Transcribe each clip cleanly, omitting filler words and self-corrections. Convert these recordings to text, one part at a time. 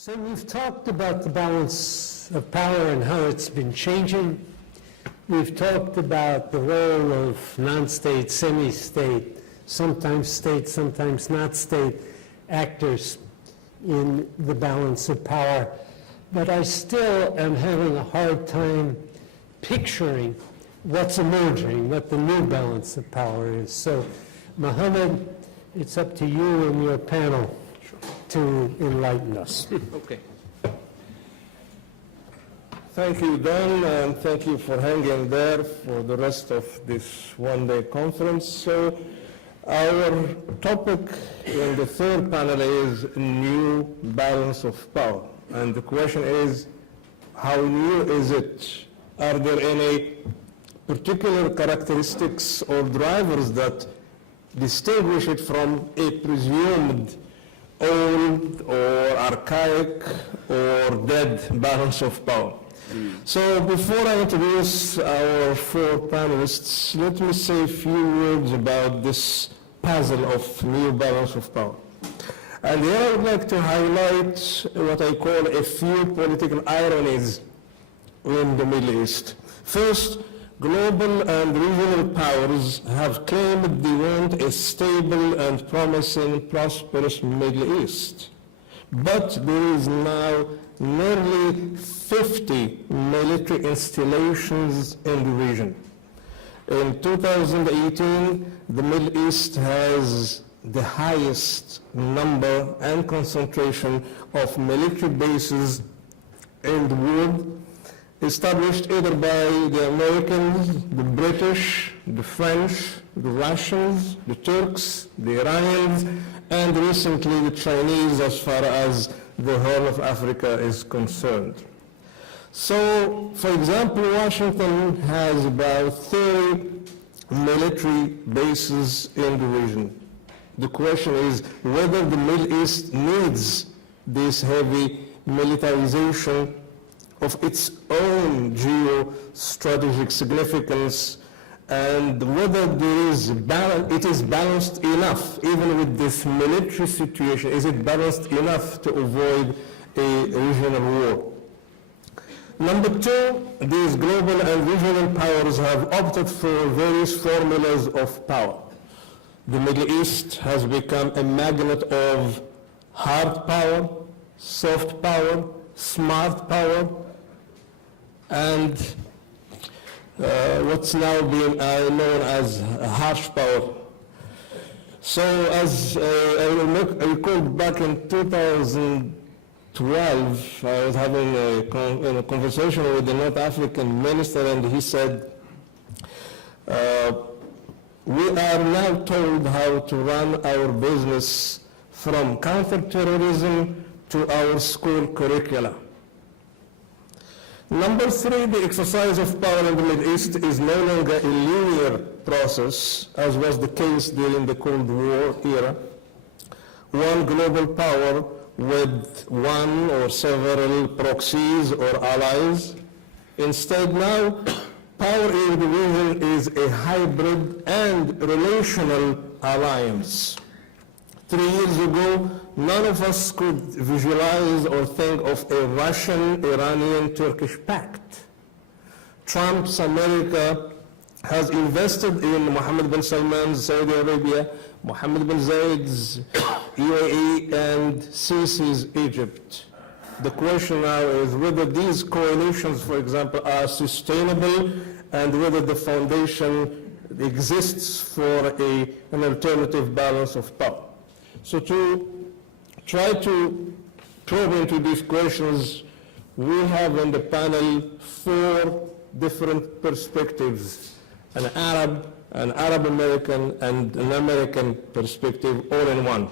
So we've talked about the balance of power and how it's been changing. We've talked about the role of non-state, semi-state, sometimes not state actors in the balance of power. But I still am having a hard time picturing what's emerging, what the new balance of power is. So, Mohammed, it's up to you and your panel to enlighten us. Okay. Thank you, Don, and thank you for hanging there for the rest of this one-day conference. So, our topic in the third panel is new balance of power. And the question is, how new is it? Are there any particular characteristics or drivers that distinguish it from a presumed old or archaic or dead balance of power? So before I introduce our four panelists, let me say a few words about this puzzle of new balance of power. And here I would like to highlight what I call a few political ironies in the Middle East. First, global and regional powers have claimed they want a stable and promising, prosperous Middle East. But there is now nearly 50 military installations in the region. In 2018, the Middle East has the highest number and concentration of military bases in the world, established either by the Americans, the British, the French, the Russians, the Turks, the Iranians, and recently the Chinese as far as the Horn of Africa is concerned. So, for example, Washington has about 30 military bases in the region. The question is whether the Middle East needs this heavy militarization of its own geostrategic significance, and whether it is balanced enough, even with this military situation, is it balanced enough to avoid a regional war? Number two, these global and regional powers have opted for various formulas of power. The Middle East has become a magnet of hard power, soft power, smart power, and what's now being known as harsh power. So as I recall back in 2012, I was having a conversation with the North African minister, and he said, we are now told how to run our business from counterterrorism to our school curricula. Number three, the exercise of power in the Middle East is no longer a linear process, as was the case during the Cold War era. One global power with one or several proxies or allies. Instead now, power in the region is a hybrid and relational alliance. 3 years ago, none of us could visualize or think of a Russian-Iranian-Turkish pact. Trump's America has invested in Mohammed bin Salman's Saudi Arabia, Mohammed bin Zayed's UAE, and Sisi's Egypt. The question now is whether these coalitions, for example, are sustainable and whether the foundation exists for an alternative balance of power. So to try to probe into these questions, we have on the panel four different perspectives: an Arab American, and an American perspective, all in one.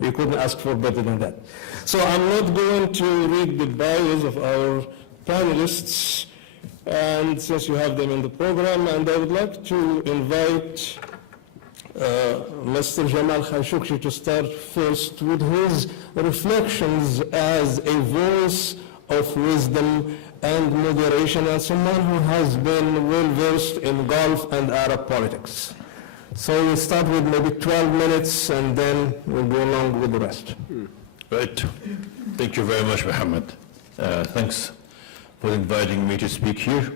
You couldn't ask for better than that. So I'm not going to read the bios of our panelists, and since you have them in the program, and I would like to invite Mr. Jamal Khashoggi to start first with his reflections as a voice of wisdom and moderation, and someone who has been well-versed in Gulf and Arab politics. So we'll start with maybe 12 minutes, and then we'll go along with the rest. Right. Thank you very much, Mohammed. Thanks for inviting me to speak here.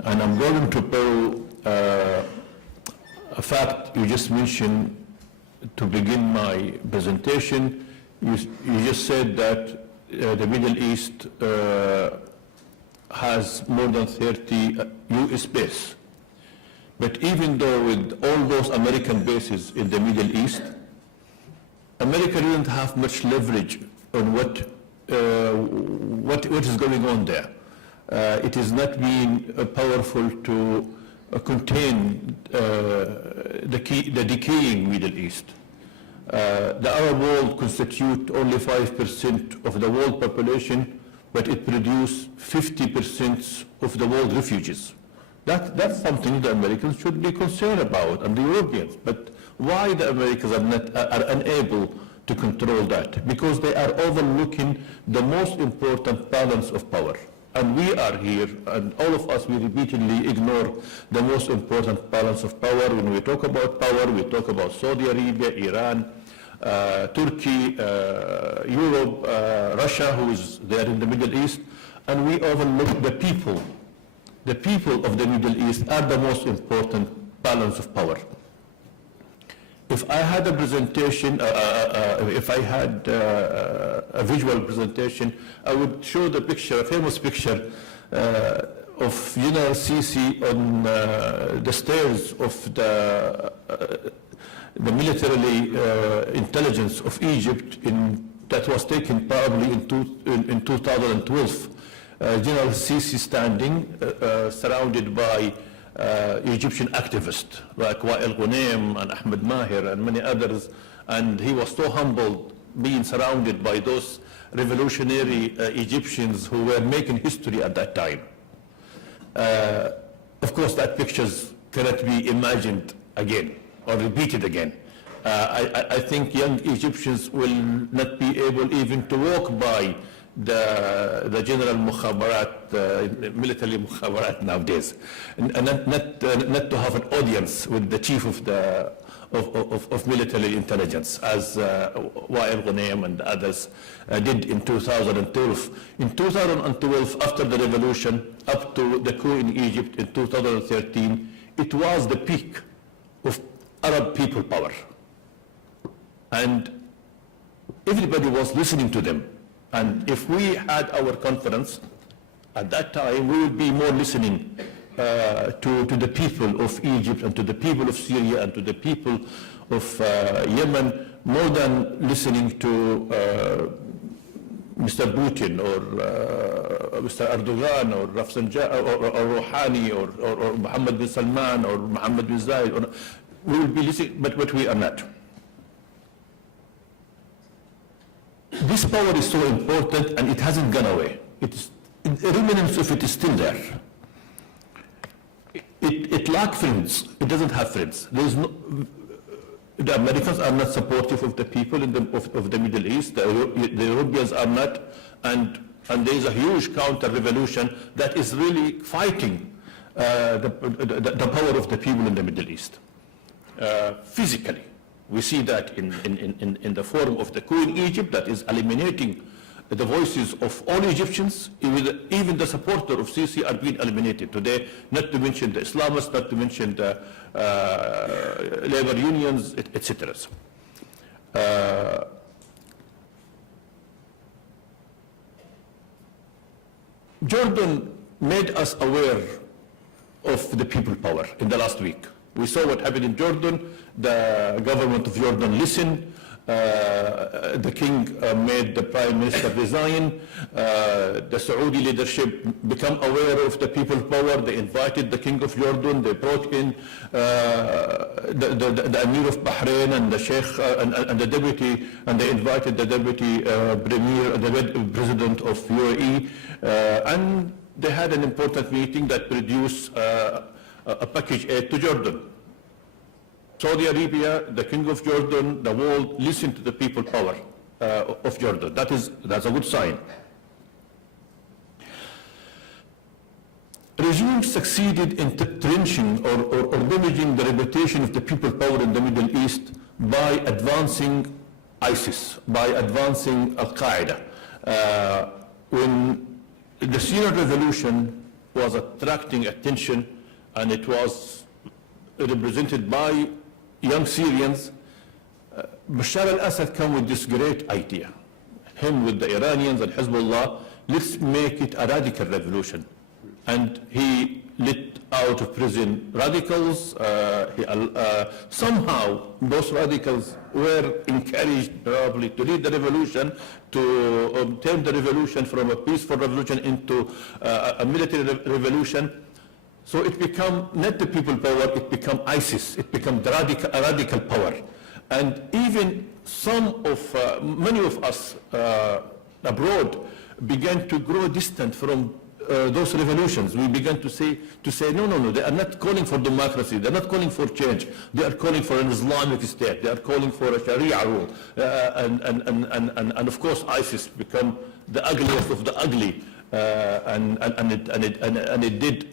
And I'm going to borrow a fact you just mentioned to begin my presentation. You just said that the Middle East has more than 30 U.S. bases. But even though with all those American bases in the Middle East, America didn't have much leverage on what is going on there. It is not being powerful to contain the decaying Middle East. The Arab world constitutes only 5% of the world population, but it produces 50% of the world refugees. That's something the Americans should be concerned about, and the Europeans. But why the Americans are unable to control that? Because they are overlooking the most important balance of power. And we are here, and all of us, we repeatedly ignore the most important balance of power. When we talk about power, we talk about Saudi Arabia, Iran, Turkey, Europe, Russia, who is there in the Middle East, and we overlook the people. The people of the Middle East are the most important balance of power. If I had a presentation, if I had a visual presentation, I would show the picture, a famous picture of General Sisi on the stairs of the military intelligence of Egypt that was taken probably in 2012. General Sisi standing, surrounded by Egyptian activists like Wael Ghunaim and Ahmed Maher and many others, and he was so humbled being surrounded by those revolutionary Egyptians who were making history at that time. Of course, that picture cannot be imagined again or repeated again. I think young Egyptians will not be able even to walk by the general mukhabarat, military mukhabarat nowadays, and not to have an audience with the chief of military intelligence, as Wael Ghunaim and others did in 2012. In 2012, after the revolution, up to the coup in Egypt in 2013, it was the peak of Arab people power. And everybody was listening to them. And if we had our conference at that time, we would be more listening to the people of Egypt and to the people of Syria and to the people of Yemen, more than listening to Mr. Putin or Mr. Erdogan or Rafsanjani or Rouhani or Mohammed bin Salman or Mohammed bin Zayed. We will be listening, but we are not. This power is so important, and it hasn't gone away. The remnants of it is still there. It lacks friends. It doesn't have friends. The Americans are not supportive of the people of the Middle East. The Europeans are not, and there is a huge counter-revolution that is really fighting the power of the people in the Middle East. Physically. We see that in the form of the coup in Egypt that is eliminating the voices of all Egyptians. Even the supporters of Sisi are being eliminated today, not to mention the Islamists, not to mention the labor unions, etc. Jordan made us aware of the people power in the last week. We saw what happened in Jordan. The government of Jordan listened. The king made the prime minister resign. The Saudi leadership become aware of the people power. They invited the king of Jordan. They brought in the Emir of Bahrain and the Sheikh and the deputy, and they invited the deputy premier, the president of UAE, and they had an important meeting that produced a package aid to Jordan. Saudi Arabia, the king of Jordan, the world listened to the people power of Jordan. That's a good sign. Regimes succeeded in trenching or damaging the reputation of the people power in the Middle East by advancing ISIS, by advancing Al-Qaeda. When the Syrian revolution was attracting attention, and it was represented by young Syrians, Bashar al-Assad came with this great idea. Him with the Iranians and Hezbollah, let's make it a radical revolution. And he let out of prison radicals. Somehow those radicals were encouraged probably to lead the revolution, to turn the revolution from a peaceful revolution into a military revolution. So it became not the people power, it became ISIS, it became a radical power. And even many of us abroad began to grow distant from those revolutions. We began to say, no, they are not calling for democracy, they're not calling for change, they are calling for an Islamic state, they are calling for a Sharia rule. And of course ISIS become the ugliest of the ugly, and it did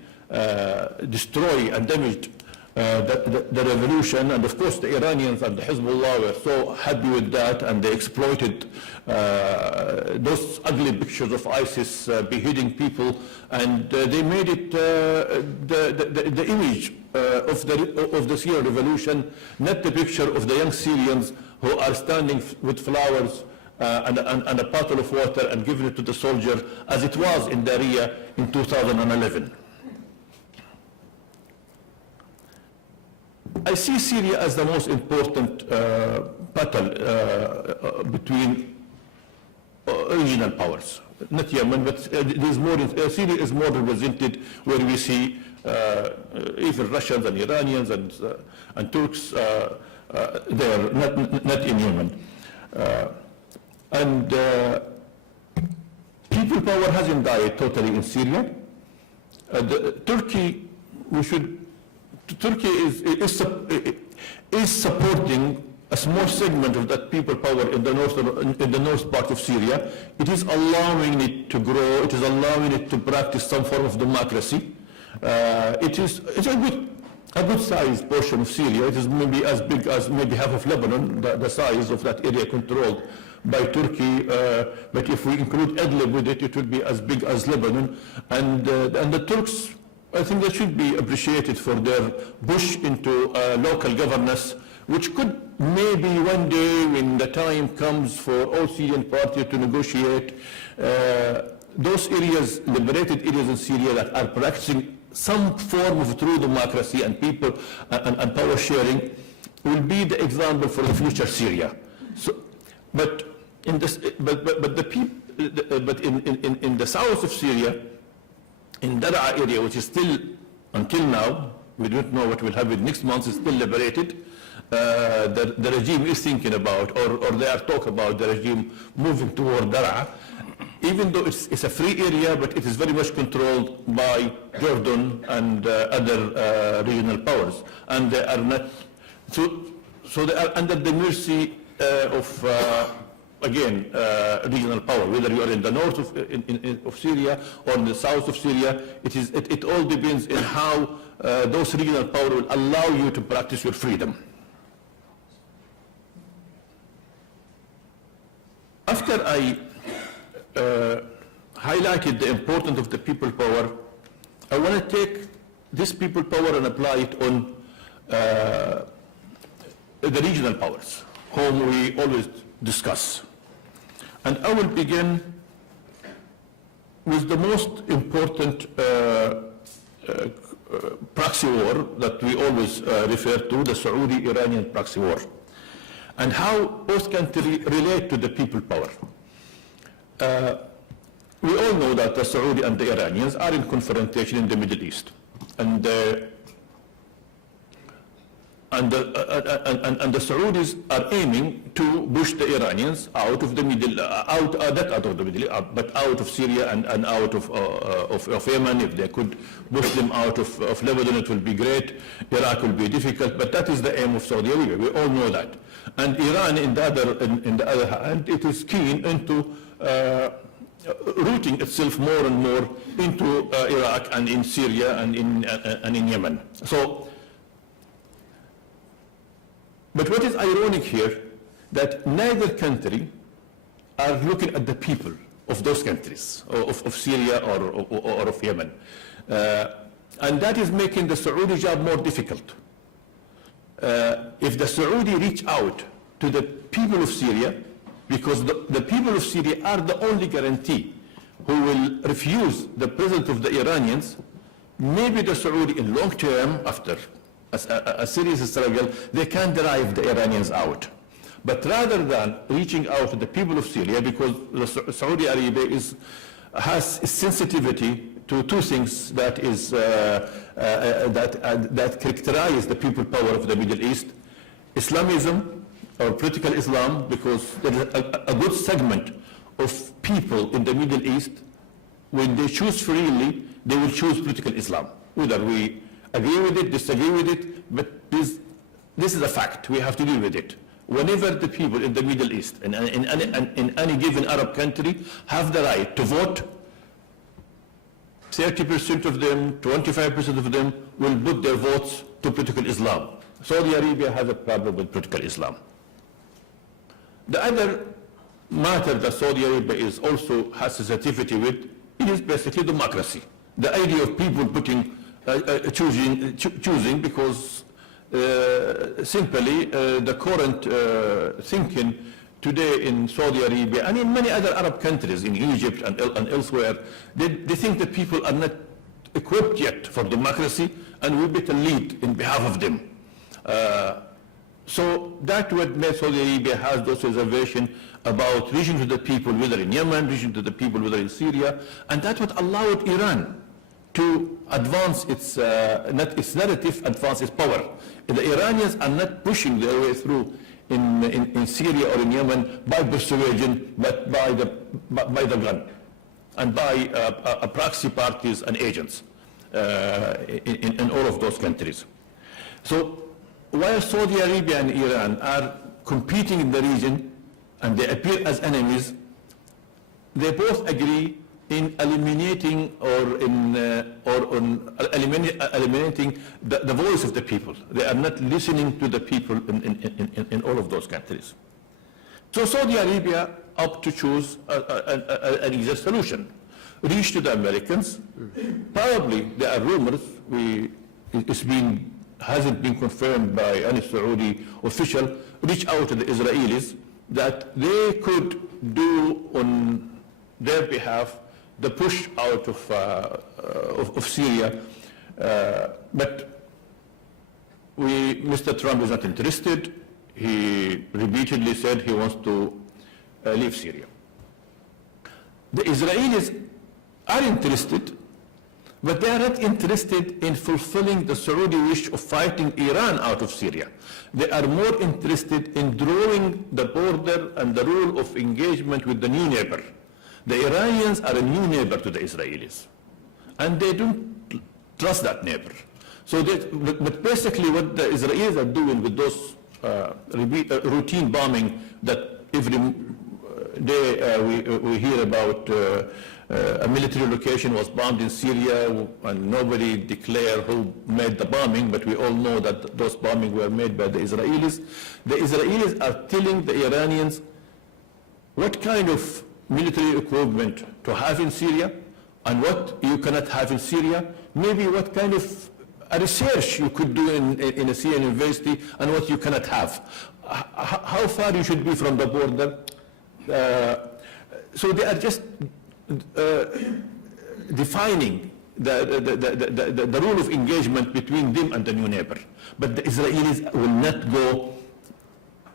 destroy and damage the revolution. And of course the Iranians and the Hezbollah were so happy with that, and they exploited those ugly pictures of ISIS beheading people, and they made it the image of the Syrian revolution, not the picture of the young Syrians who are standing with flowers and a bottle of water and giving it to the soldier, as it was in Daria in 2011. I see Syria as the most important battle between regional powers. Not Yemen, but Syria is more represented, where we see even Russians and Iranians and Turks there, not in Yemen. And people power hasn't died totally in Syria. Turkey is supporting a small segment of that people power in the north part of Syria. It is allowing it to grow. It is allowing it to practice some form of democracy. It's a good sized portion of Syria. It is maybe as big as maybe half of Lebanon, the size of that area controlled by Turkey. But if we include Idlib with it, it would be as big as Lebanon. And the Turks, I think they should be appreciated for their push into local governance, which could maybe one day, when the time comes for all Syrian parties to negotiate, those areas, liberated areas in Syria that are practicing some form of true democracy and people and power sharing, will be the example for the future Syria. So, but in the south of Syria, in Daraa area, which is still, until now, we don't know what will happen next month, is still liberated. The regime is thinking about, or they are talking about the regime moving toward Daraa, even though it's a free area, but it is very much controlled by Jordan and other regional powers. And they are not, so they are under the mercy of again, regional power, whether you are in the north of Syria or in the south of Syria. It all depends on how those regional power will allow you to practice your freedom. After I highlighted the importance of the people power, I want to take this people power and apply it on the regional powers, whom we always discuss. And I will begin with the most important proxy war that we always refer to, the Saudi-Iranian proxy war, and how both countries relate to the people power. We all know that the Saudi and the Iranians are in confrontation in the Middle East, and the Saudis are aiming to push the Iranians out of the Middle, but out of Syria and out of Yemen. If they could push them out of Lebanon, it will be great. Iraq will be difficult, but that is the aim of Saudi Arabia. We all know that. And Iran, in the other hand, it is keen into rooting itself more and more into Iraq and in Syria and in Yemen. So. But what is ironic here that neither country are looking at the people of those countries, of Syria or of Yemen. And that is making the Saudi job more difficult. If the Saudi reach out to the people of Syria, because the people of Syria are the only guarantee who will refuse the presence of the Iranians, maybe the Saudi in long term, after a serious struggle, they can drive the Iranians out. But rather than reaching out to the people of Syria, because Saudi Arabia has a sensitivity to two things that characterize the people power of the Middle East: Islamism, or political Islam, because there is a good segment of people in the Middle East, when they choose freely, they will choose political Islam. Whether we agree with it, disagree with it, but this is a fact. We have to deal with it. Whenever the people in the Middle East, in any given Arab country, have the right to vote, 30% of them, 25% of them will put their votes to political Islam. Saudi Arabia has a problem with political Islam. The other matter that Saudi Arabia also has sensitivity with, it is basically democracy. The idea of people choosing because simply the current thinking today in Saudi Arabia and in many other Arab countries, in Egypt and elsewhere, they think that people are not equipped yet for democracy, and we better lead in behalf of them. So that what made Saudi Arabia has those reservations about reaching to the people, whether in Yemen, reaching to the people, whether in Syria, and that what allowed Iran to advance its narrative, advance its power. The Iranians are not pushing their way through in Syria or in Yemen by persuasion, but by the gun and by proxy parties and agents in all of those countries. So while Saudi Arabia and Iran are competing in the region and they appear as enemies, they both agree in eliminating eliminating the voice of the people. They are not listening to the people in all of those countries. So Saudi Arabia opted to choose an easier solution. Reach to the Americans. Probably there are rumors, hasn't been confirmed by any Saudi official, reach out to the Israelis that they could do on their behalf the push out of Syria, but Mr. Trump is not interested. He repeatedly said he wants to leave Syria. The Israelis are interested, but they are not interested in fulfilling the Saudi wish of fighting Iran out of Syria. They are more interested in drawing the border and the rule of engagement with the new neighbor. The Iranians are a new neighbor to the Israelis, and they don't trust that neighbor. So, but basically what the Israelis are doing with those routine bombing that every day we hear about, a military location was bombed in Syria and nobody declared who made the bombing, but we all know that those bombings were made by the Israelis. The Israelis are telling the Iranians what kind of military equipment to have in Syria and what you cannot have in Syria, maybe what kind of research you could do in a Syrian university and what you cannot have, how far you should be from the border. So they are just defining the rule of engagement between them and the new neighbor. But the Israelis will not go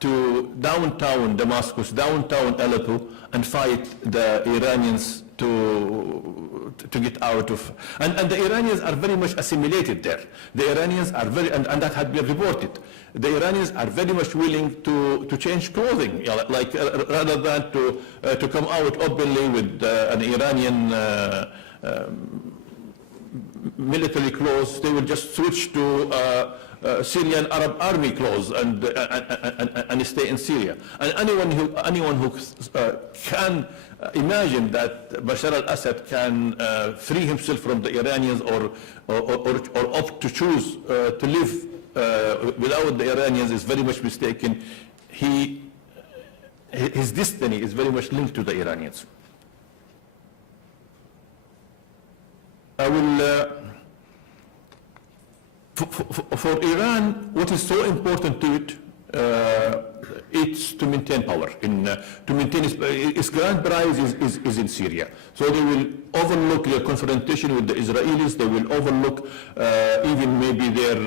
to downtown Damascus, downtown Aleppo, and fight the Iranians to get out of, and the Iranians are very much assimilated there. The Iranians are very, and that had been reported, the Iranians are very much willing to change clothing, like rather than to come out openly with an Iranian military clothes, they will just switch to Syrian Arab army clothes and stay in Syria. And anyone who can imagine that Bashar al-Assad can free himself from the Iranians or opt to choose to live without the Iranians is very much mistaken. He his destiny is very much linked to the Iranians. I will, for Iran, what is so important to it, it's to maintain power. To maintain its grand prize is in Syria. So they will overlook their confrontation with the Israelis. They will overlook even maybe their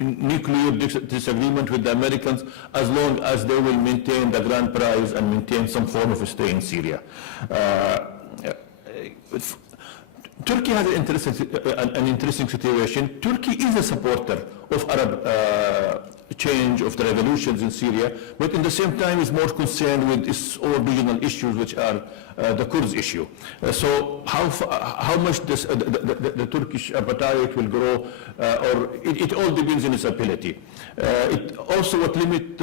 nuclear disagreement with the Americans, as long as they will maintain the grand prize and maintain some form of stay in Syria. Turkey has an interesting situation. Turkey is a supporter of Arab change, of the revolutions in Syria, but in the same time is more concerned with its own regional issues, which are the Kurds issue. So how much the Turkish appetite will grow, or it all depends on its ability. It also would limit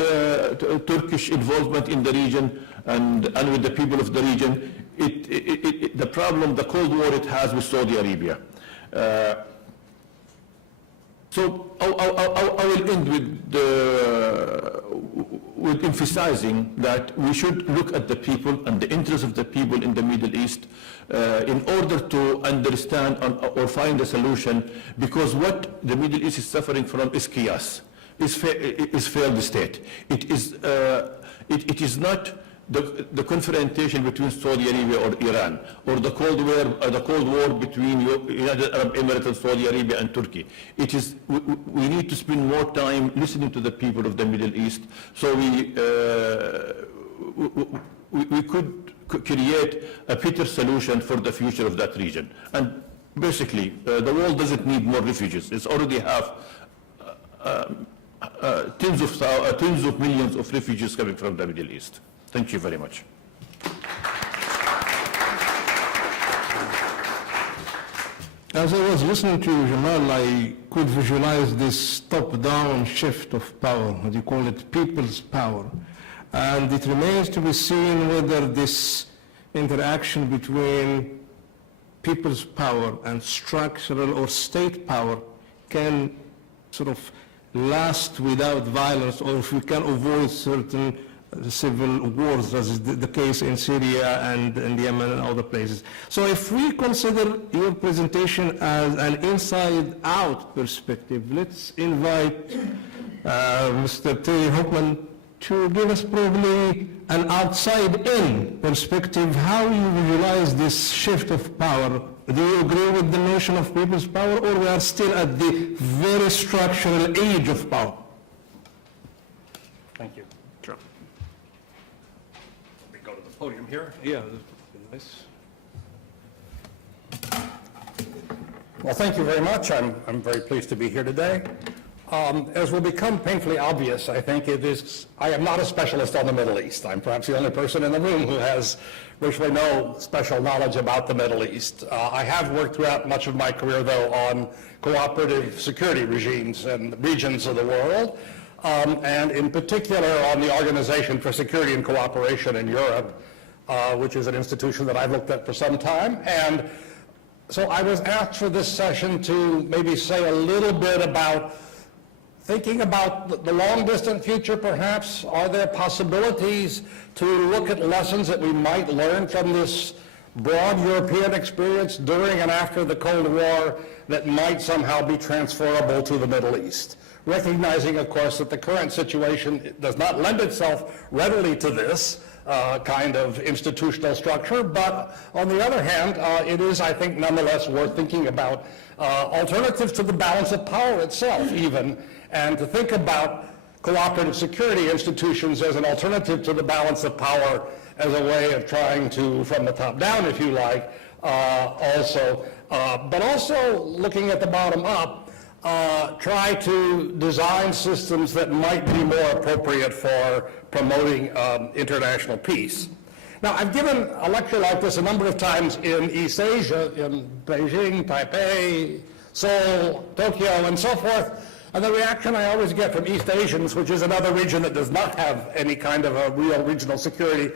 Turkish involvement in the region and with the people of the region. The problem, the Cold War it has with Saudi Arabia. So I will end with emphasizing that we should look at the people and the interests of the people in the Middle East in order to understand or find a solution, because what the Middle East is suffering from is chaos, is failed state. It is not the confrontation between Saudi Arabia or Iran, or the Cold War between United Arab Emirates and Saudi Arabia and Turkey. It is, we need to spend more time listening to the people of the Middle East, so we could create a better solution for the future of that region. And basically, the world doesn't need more refugees. It's already have tens of millions of refugees coming from the Middle East. Thank you very much. As I was listening to you, Jamal, I could visualize this top-down shift of power, what you call it, people's power. And it remains to be seen whether this interaction between people's power and structural or state power can sort of last without violence, or if we can avoid certain civil wars, as is the case in Syria and in Yemen and other places. So if we consider your presentation as an inside-out perspective, let's invite Mr. Terry Hockman to give us probably an outside-in perspective, how you visualize this shift of power. Do you agree with the notion of people's power, or we are still at the very structural age of power? Thank you. Sure. Let me go to the podium here. Yeah, that would be nice. Well, thank you very much. I'm very pleased to be here today. As will become painfully obvious, I think I am not a specialist on the Middle East. I'm perhaps the only person in the room who has virtually no special knowledge about the Middle East. I have worked throughout much of my career, though, on cooperative security regimes and regions of the world, and in particular on the Organization for Security and Cooperation in Europe, which is an institution that I've looked at for some time. And so I was asked for this session to maybe say a little bit about thinking about the long-distant future, perhaps. Are there possibilities to look at lessons that we might learn from this broad European experience during and after the Cold War that might somehow be transferable to the Middle East? Recognizing, of course, that the current situation does not lend itself readily to this kind of institutional structure, but on the other hand, it is, I think, nonetheless worth thinking about alternatives to the balance of power itself, even, and to think about cooperative security institutions as an alternative to the balance of power, as a way of trying to, from the top down, if you like, but also looking at the bottom up, try to design systems that might be more appropriate for promoting international peace. Now, I've given a lecture like this a number of times in East Asia, in Beijing, Taipei, Seoul, Tokyo, and so forth. And the reaction I always get from East Asians, which is another region that does not have any kind of a real regional security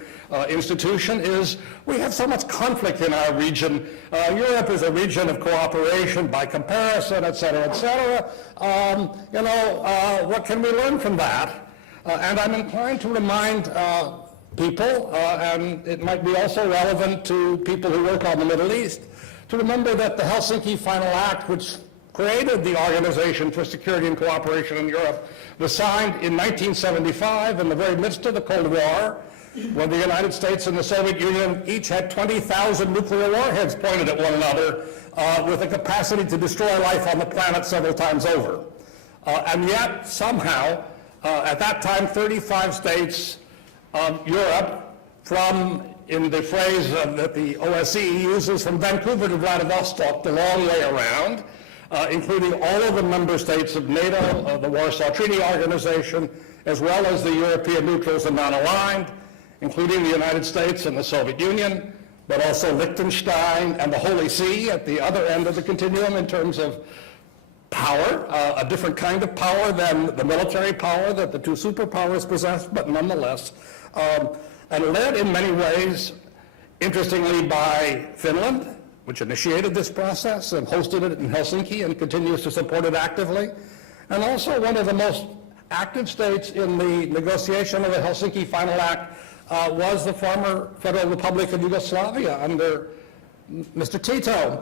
institution, is we have so much conflict in our region. Europe is a region of cooperation by comparison, et cetera, et cetera. What can we learn from that? And I'm inclined to remind people, and it might be also relevant to people who work on the Middle East, to remember that the Helsinki Final Act, which created the Organization for Security and Cooperation in Europe, was signed in 1975 in the very midst of the Cold War, when the United States and the Soviet Union each had 20,000 nuclear warheads pointed at one another with the capacity to destroy life on the planet several times over. And yet, somehow, at that time, 35 states of Europe, from, in the phrase that the OSCE uses, from Vancouver to Vladivostok, the long way around, including all of the member states of NATO, the Warsaw Treaty Organization, as well as the European neutrals and non-aligned, including the United States and the Soviet Union, but also Liechtenstein and the Holy See at the other end of the continuum in terms of power, a different kind of power than the military power that the two superpowers possess, but nonetheless, and led in many ways, interestingly, by Finland, which initiated this process and hosted it in Helsinki and continues to support it actively, and also one of the most active states in the negotiation of the Helsinki Final Act was the former Federal Republic of Yugoslavia under Mr. Tito,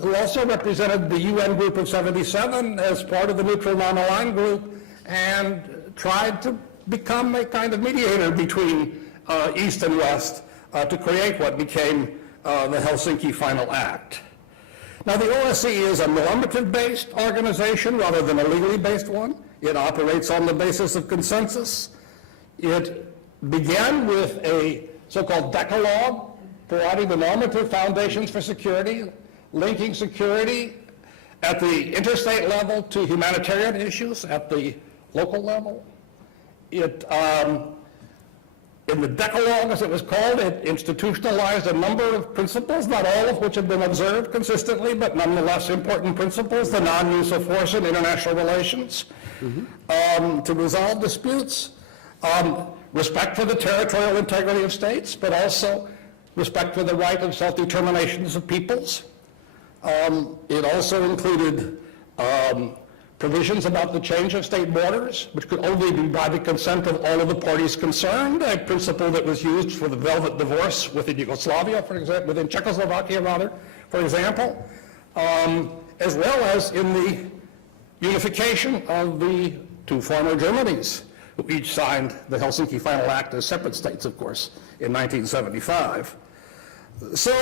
who also represented the UN Group of 77 as part of the neutral non-aligned group and tried to become a kind of mediator between East and West to create what became the Helsinki Final Act. Now, the OSCE is a normative-based organization rather than a legally based one. It operates on the basis of consensus. It began with a so-called decalogue, providing the normative foundations for security, linking security at the interstate level to humanitarian issues at the local level. It, in the Decalogue, as it was called, it institutionalized a number of principles, not all of which have been observed consistently, but nonetheless important principles, the non-use of force in international relations, to resolve disputes, respect for the territorial integrity of states, but also respect for the right of self-determinations of peoples. It also included provisions about the change of state borders, which could only be by the consent of all of the parties concerned, a principle that was used for the velvet divorce within Yugoslavia, for example, within Czechoslovakia, rather, for example, as well as in the unification of the two former Germanys, who each signed the Helsinki Final Act as separate states, of course, in 1975. So,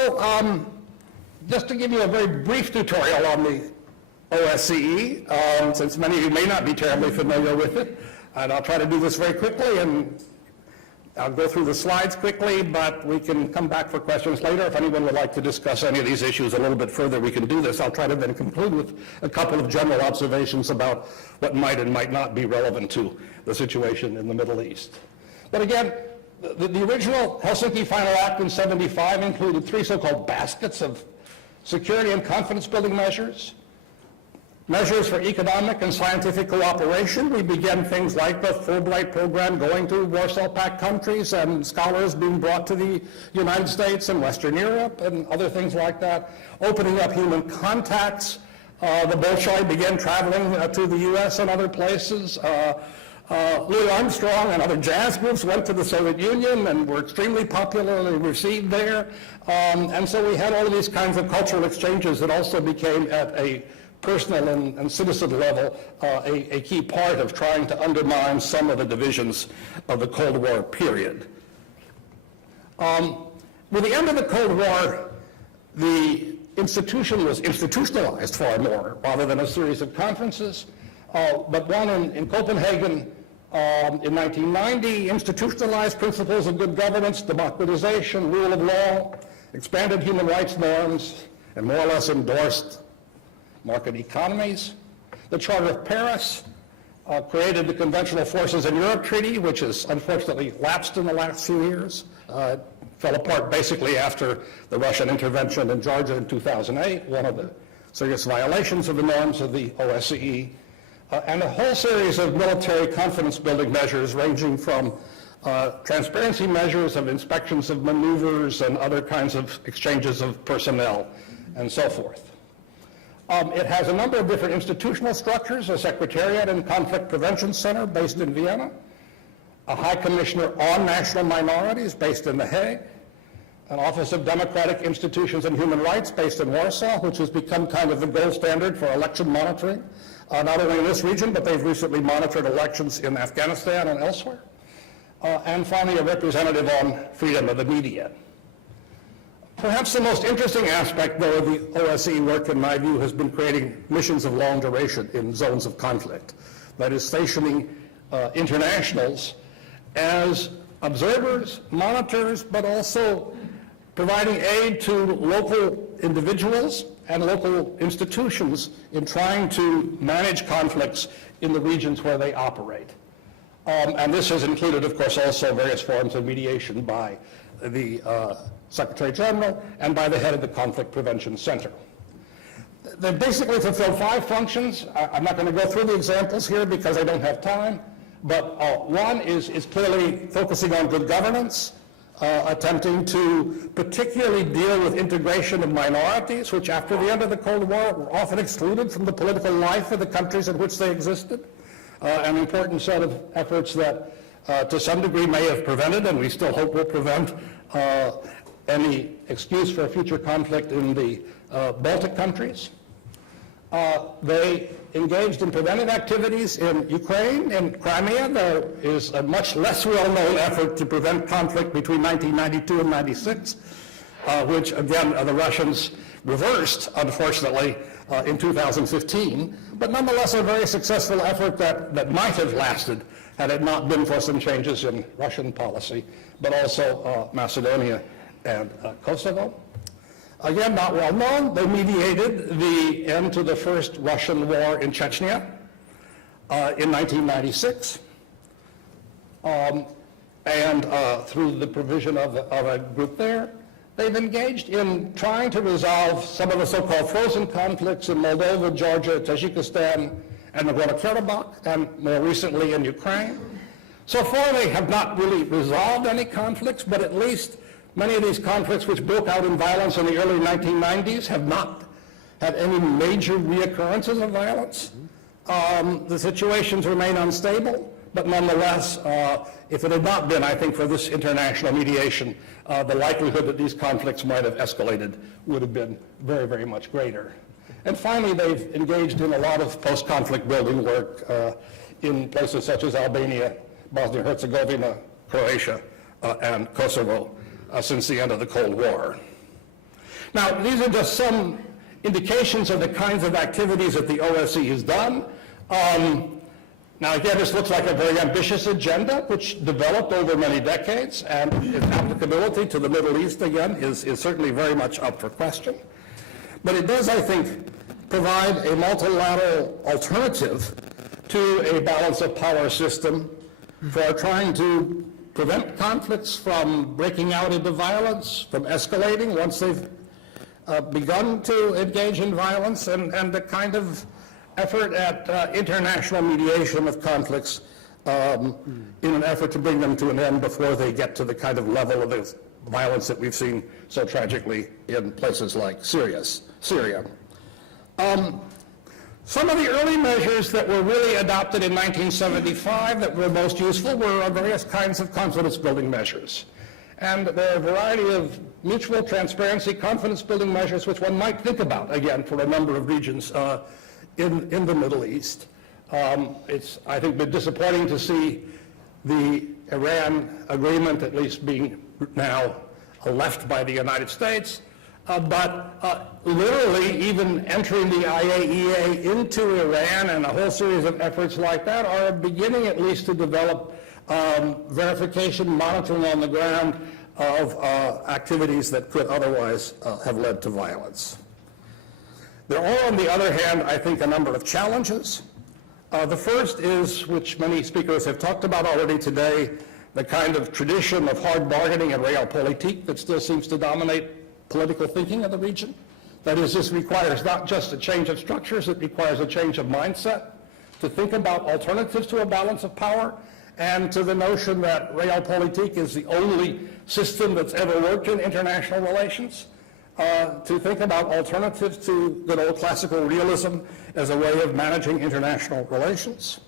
just to give you a very brief tutorial on the OSCE, since many of you may not be terribly familiar with it, and I'll try to do this very quickly, and I'll go through the slides quickly, but we can come back for questions later. If anyone would like to discuss any of these issues a little bit further, we can do this. I'll try to then conclude with a couple of general observations about what might and might not be relevant to the situation in the Middle East. But again, the original Helsinki Final Act in '75 included three so-called baskets of security and confidence building measures. Measures for economic and scientific cooperation. We began things like the Fulbright program going to Warsaw Pact countries and scholars being brought to the United States and Western Europe and other things like that. Opening up human contacts. The Bolshoi began traveling to the U.S. and other places. Louis Armstrong and other jazz groups went to the Soviet Union and were extremely popularly received there. And so we had all of these kinds of cultural exchanges that also became at a personal and citizen level a key part of trying to undermine some of the divisions of the Cold War period. With the end of the Cold War, the institution was institutionalized far more, rather than a series of conferences. But one in Copenhagen in 1990 institutionalized principles of good governance, democratization, rule of law, expanded human rights norms, and more or less endorsed market economies. The Charter of Paris created the Conventional Forces in Europe Treaty, which has unfortunately lapsed in the last few years. It fell apart basically after the Russian intervention in Georgia in 2008, one of the serious violations of the norms of the OSCE, and a whole series of military confidence building measures ranging from transparency measures of inspections of maneuvers and other kinds of exchanges of personnel and so forth. It has a number of different institutional structures, a secretariat and conflict prevention center based in Vienna, a High Commissioner on National Minorities based in The Hague, an Office of Democratic Institutions and Human Rights based in Warsaw, which has become kind of the gold standard for election monitoring, not only in this region, but they've recently monitored elections in Afghanistan and elsewhere. And finally, a representative on freedom of the media. Perhaps the most interesting aspect, though, of the OSCE work, in my view, has been creating missions of long duration in zones of conflict. That is, stationing internationals as observers, monitors, but also providing aid to local individuals and local institutions in trying to manage conflicts in the regions where they operate. And this has included, of course, also various forms of mediation by the Secretary General and by the head of the Conflict Prevention Center. They basically fulfill 5 functions. I'm not going to go through the examples here because I don't have time, but one is clearly focusing on good governance, attempting to particularly deal with integration of minorities, which after the end of the Cold War were often excluded from the political life of the countries in which they existed. An important set of efforts that to some degree may have prevented, and we still hope will prevent, any excuse for a future conflict in the Baltic countries. They engaged in preventive activities in Ukraine and Crimea. There is a much less well-known effort to prevent conflict between 1992 and 96, which again the Russians reversed, unfortunately, in 2015, but nonetheless a very successful effort that might have lasted had it not been for some changes in Russian policy, but also Macedonia and Kosovo. Again, not well known, they mediated the end to the first Russian war in Chechnya in 1996. And through the provision of a group there, they've engaged in trying to resolve some of the so-called frozen conflicts in Moldova, Georgia, Tajikistan, and Nagorno-Karabakh, and more recently in Ukraine. So far, they have not really resolved any conflicts, but at least many of these conflicts which broke out in violence in the early 1990s have not had any major reoccurrences of violence. The situations remain unstable, but nonetheless, if it had not been, I think, for this international mediation, the likelihood that these conflicts might have escalated would have been very, very much greater. And finally, they've engaged in a lot of post-conflict building work in places such as Albania, Bosnia-Herzegovina, Croatia, and Kosovo since the end of the Cold War. Now, these are just some indications of the kinds of activities that the OSCE has done. Now, again, this looks like a very ambitious agenda, which developed over many decades, and its applicability to the Middle East, again, is certainly very much up for question. But it does, I think, provide a multilateral alternative to a balance of power system for trying to prevent conflicts from breaking out into violence, from escalating once they've begun to engage in violence, and the kind of effort at international mediation of conflicts in an effort to bring them to an end before they get to the kind of level of violence that we've seen so tragically in places like Syria. Some of the early measures that were really adopted in 1975 that were most useful were various kinds of confidence-building measures. And there are a variety of mutual transparency, confidence-building measures which one might think about, again, for a number of regions in the Middle East. It's, I think, been disappointing to see the Iran agreement at least being now left by the United States, but literally even entering the IAEA into Iran and a whole series of efforts like that are beginning at least to develop verification, monitoring on the ground of activities that could otherwise have led to violence. There are, on the other hand, I think, a number of challenges. The first is, which many speakers have talked about already today, the kind of tradition of hard bargaining and realpolitik that still seems to dominate political thinking of the region. That is, this requires not just a change of structures, it requires a change of mindset to think about alternatives to a balance of power and to the notion that realpolitik is the only system that's ever worked in international relations. To think about alternatives to good old classical realism as a way of managing international relations.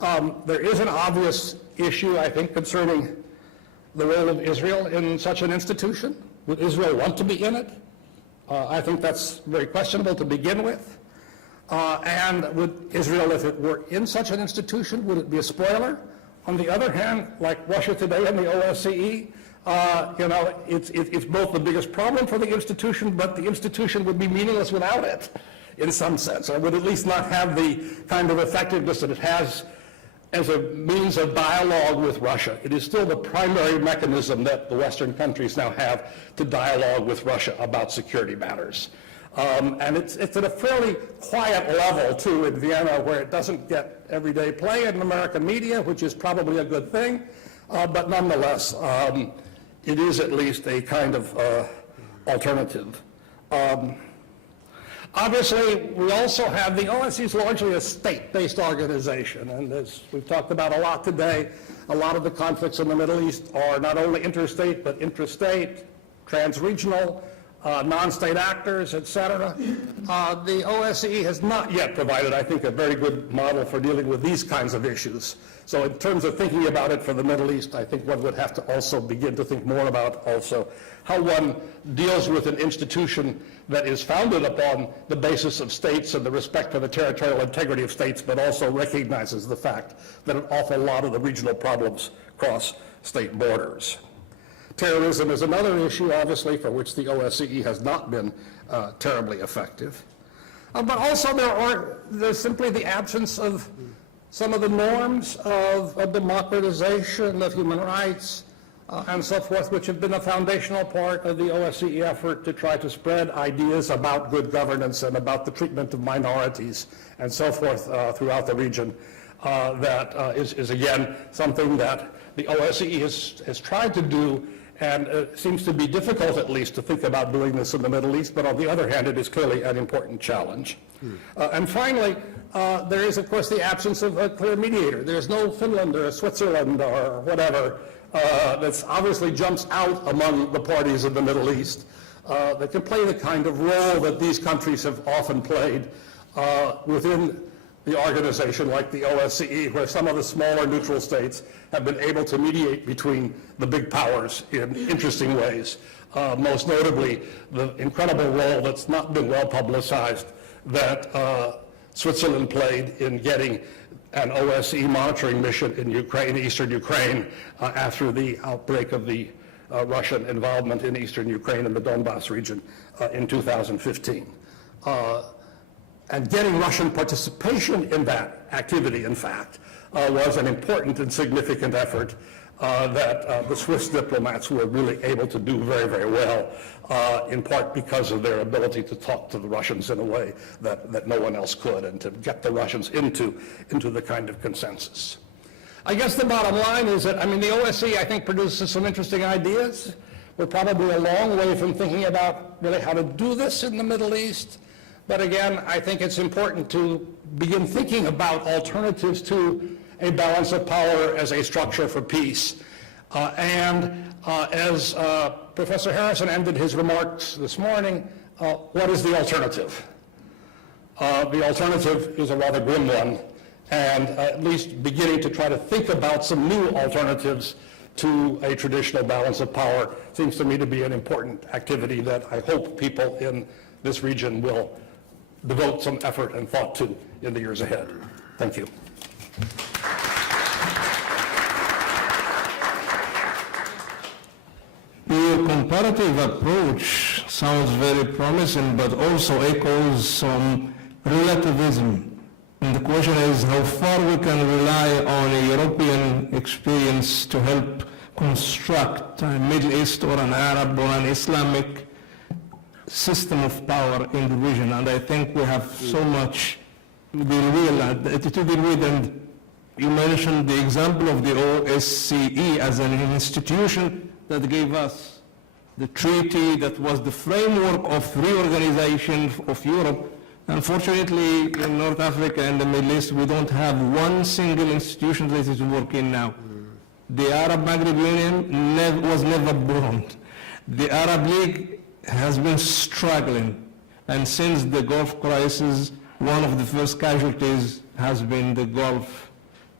There is an obvious issue, I think, concerning the role of Israel in such an institution. Would Israel want to be in it? I think that's very questionable to begin with. And would Israel, if it were in such an institution, would it be a spoiler? On the other hand, like Russia today and the OSCE, it's both the biggest problem for the institution, but the institution would be meaningless without it, in some sense. It would at least not have the kind of effectiveness that it has as a means of dialogue with Russia. It is still the primary mechanism that the Western countries now have to dialogue with Russia about security matters. And it's at a fairly quiet level, too, in Vienna, where it doesn't get everyday play in American media, which is probably a good thing. But nonetheless, it is at least a kind of alternative. Obviously, we also have the OSCE is largely a state-based organization, and as we've talked about a lot today, a lot of the conflicts in the Middle East are not only interstate, but intrastate, transregional, non-state actors, et cetera. The OSCE has not yet provided, I think, a very good model for dealing with these kinds of issues. So in terms of thinking about it for the Middle East, I think one would have to also begin to think more about also how one deals with an institution that is founded upon the basis of states and the respect for the territorial integrity of states, but also recognizes the fact that an awful lot of the regional problems cross state borders. Terrorism is another issue, obviously, for which the OSCE has not been terribly effective. But also there's simply the absence of some of the norms of democratization, of human rights, and so forth, which have been a foundational part of the OSCE effort to try to spread ideas about good governance and about the treatment of minorities and so forth throughout the region. That is again, something that the OSCE has tried to do, and it seems to be difficult, at least, to think about doing this in the Middle East, but on the other hand, it is clearly an important challenge. And finally, there is, of course, the absence of a clear mediator. There's no Finland or Switzerland or whatever that obviously jumps out among the parties in the Middle East that can play the kind of role that these countries have often played within the organization like the OSCE, where some of the smaller neutral states have been able to mediate between the big powers in interesting ways. Most notably, the incredible role that's not been well publicized that Switzerland played in getting an OSCE monitoring mission in Ukraine, eastern Ukraine, after the outbreak of the Russian involvement in eastern Ukraine and the Donbass region in 2015. And getting Russian participation in that activity, in fact, was an important and significant effort that the Swiss diplomats were really able to do very, very well, in part because of their ability to talk to the Russians in a way that no one else could, and to get the Russians into the kind of consensus. I guess the bottom line is that, the OSCE, I think, produces some interesting ideas. We're probably a long way from thinking about really how to do this in the Middle East. But again, I think it's important to begin thinking about alternatives to a balance of power as a structure for peace. As Professor Harrison ended his remarks this morning, what is the alternative? The alternative is a rather grim one, and at least beginning to try to think about some new alternatives to a traditional balance of power seems to me to be an important activity that I hope people in this region will devote some effort and thought to in the years ahead. Thank you. Your comparative approach sounds very promising, but also echoes some relativism. And the question is how far we can rely on a European experience to help construct a Middle East or an Arab or an Islamic system of power in the region. And I think we have so much to deal with, and you mentioned the example of the OSCE as an institution that gave us the treaty that was the framework of reorganization of Europe. Unfortunately, in North Africa and the Middle East, we don't have one single institution that is working now. The Arab Maghreb Union was never born. The Arab League has been struggling, and since the Gulf crisis, one of the first casualties has been the Gulf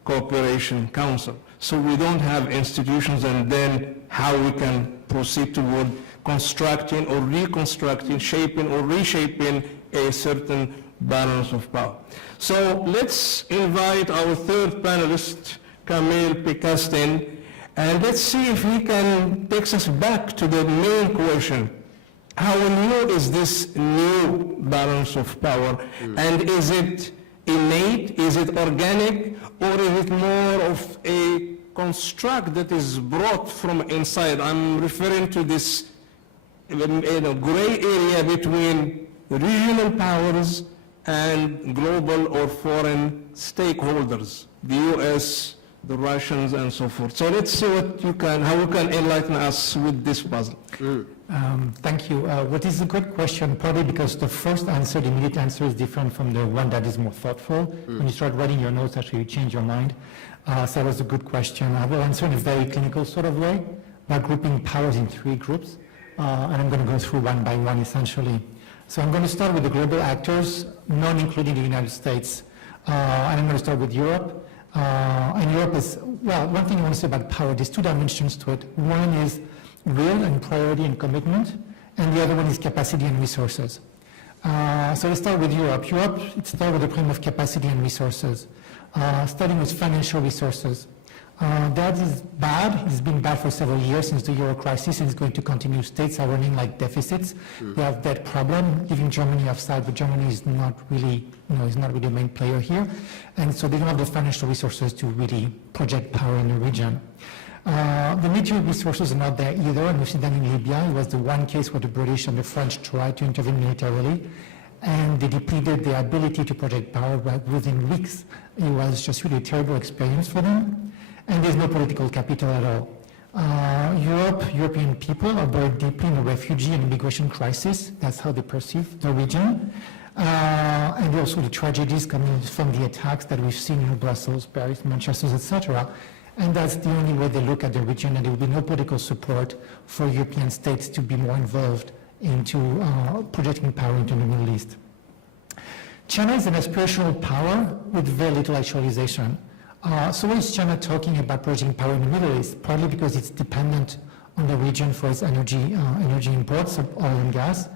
Cooperation Council. So we don't have institutions, and then how we can proceed toward constructing or reconstructing, shaping or reshaping a certain balance of power. So let's invite our third panelist, Camille Picastin, and let's see if he can take us back to the main question. How new is this new balance of power? And is it innate, is it organic, or is it more of a construct that is brought from inside? I'm referring to this gray area between regional powers and global or foreign stakeholders, the US, the Russians, and so forth. So let's see how you can enlighten us with this puzzle. Thank you. What is a good question, partly because the first answer, the immediate answer, is different from the one that is more thoughtful. When you start writing your notes, actually you change your mind. So that was a good question. I will answer in a very clinical sort of way by grouping powers in 3 groups. And I'm going to go through one by one, essentially. So I'm going to start with the global actors, none including the United States. And I'm going to start with Europe. And Europe is, well, one thing I want to say about power, there's 2 dimensions to it. One is will and priority and commitment, and the other one is capacity and resources. So let's start with Europe. Europe, it starts with the problem of capacity and resources, starting with financial resources. That is bad. It's been bad for several years since the euro crisis, and it's going to continue. States are running like deficits. They have that problem, leaving Germany offside, but Germany is not really, is not really a main player here. And so they don't have the financial resources to really project power in the region. The military resources are not there either, and we've seen that in Libya. It was the one case where the British and the French tried to intervene militarily, and they depleted their ability to project power within weeks. It was just really a terrible experience for them, and there's no political capital at all. European people are buried deeply in a refugee and immigration crisis. That's how they perceive the region. And also the tragedies coming from the attacks that we've seen in Brussels, Paris, Manchester, etc. And that's the only way they look at the region, and there will be no political support for European states to be more involved into projecting power into the Middle East. China is an aspirational power with very little actualization. So why is China talking about projecting power in the Middle East? Partly because it's dependent on the region for its energy imports of oil and gas,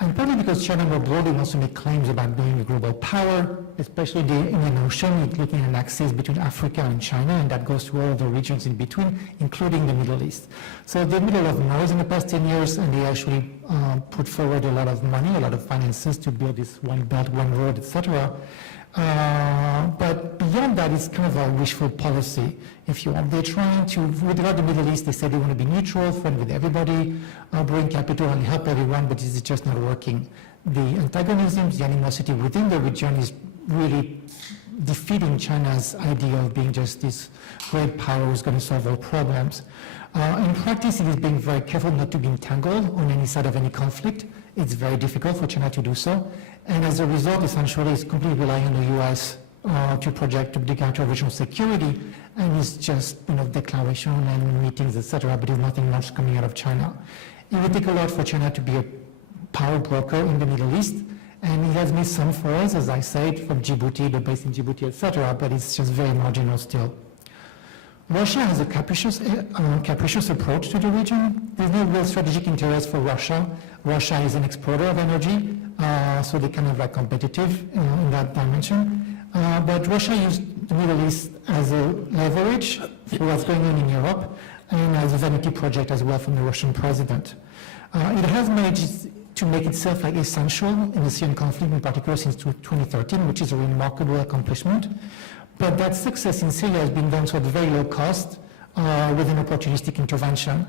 and partly because China more broadly wants to make claims about being a global power, especially in the Indian Ocean, looking at an axis between Africa and China, and that goes to all the regions in between, including the Middle East. So they're in the middle of noise in the past 10 years, and they actually put forward a lot of money, a lot of finances to build this one belt, one road, etc. But beyond that, it's kind of a wishful policy, if you want. They're trying to, with regard to the Middle East, they say they want to be neutral, friend with everybody, bring capital and help everyone, but it's just not working. The antagonisms, the animosity within the region is really defeating China's idea of being just this great power who's going to solve all problems. In practice, it is being very careful not to be entangled on any side of any conflict. It's very difficult for China to do so. And as a result, essentially, it's completely relying on the U.S. To project to declare regional security, and it's just declaration and meetings, etc. But there's nothing much coming out of China. It would take a lot for China to be a power broker in the Middle East, and it has made some forays, as I said, from Djibouti, the base in Djibouti, etc. But it's just very marginal still. Russia has a capricious approach to the region. There's no real strategic interest for Russia. Russia is an exporter of energy, so they're kind of like competitive in that dimension. But Russia used the Middle East as a leverage for what's going on in Europe, and as a vanity project as well from the Russian president. It has managed to make itself like essential in the Syrian conflict, in particular since 2013, which is a remarkable accomplishment. But that success in Syria has been done so at very low cost with an opportunistic intervention.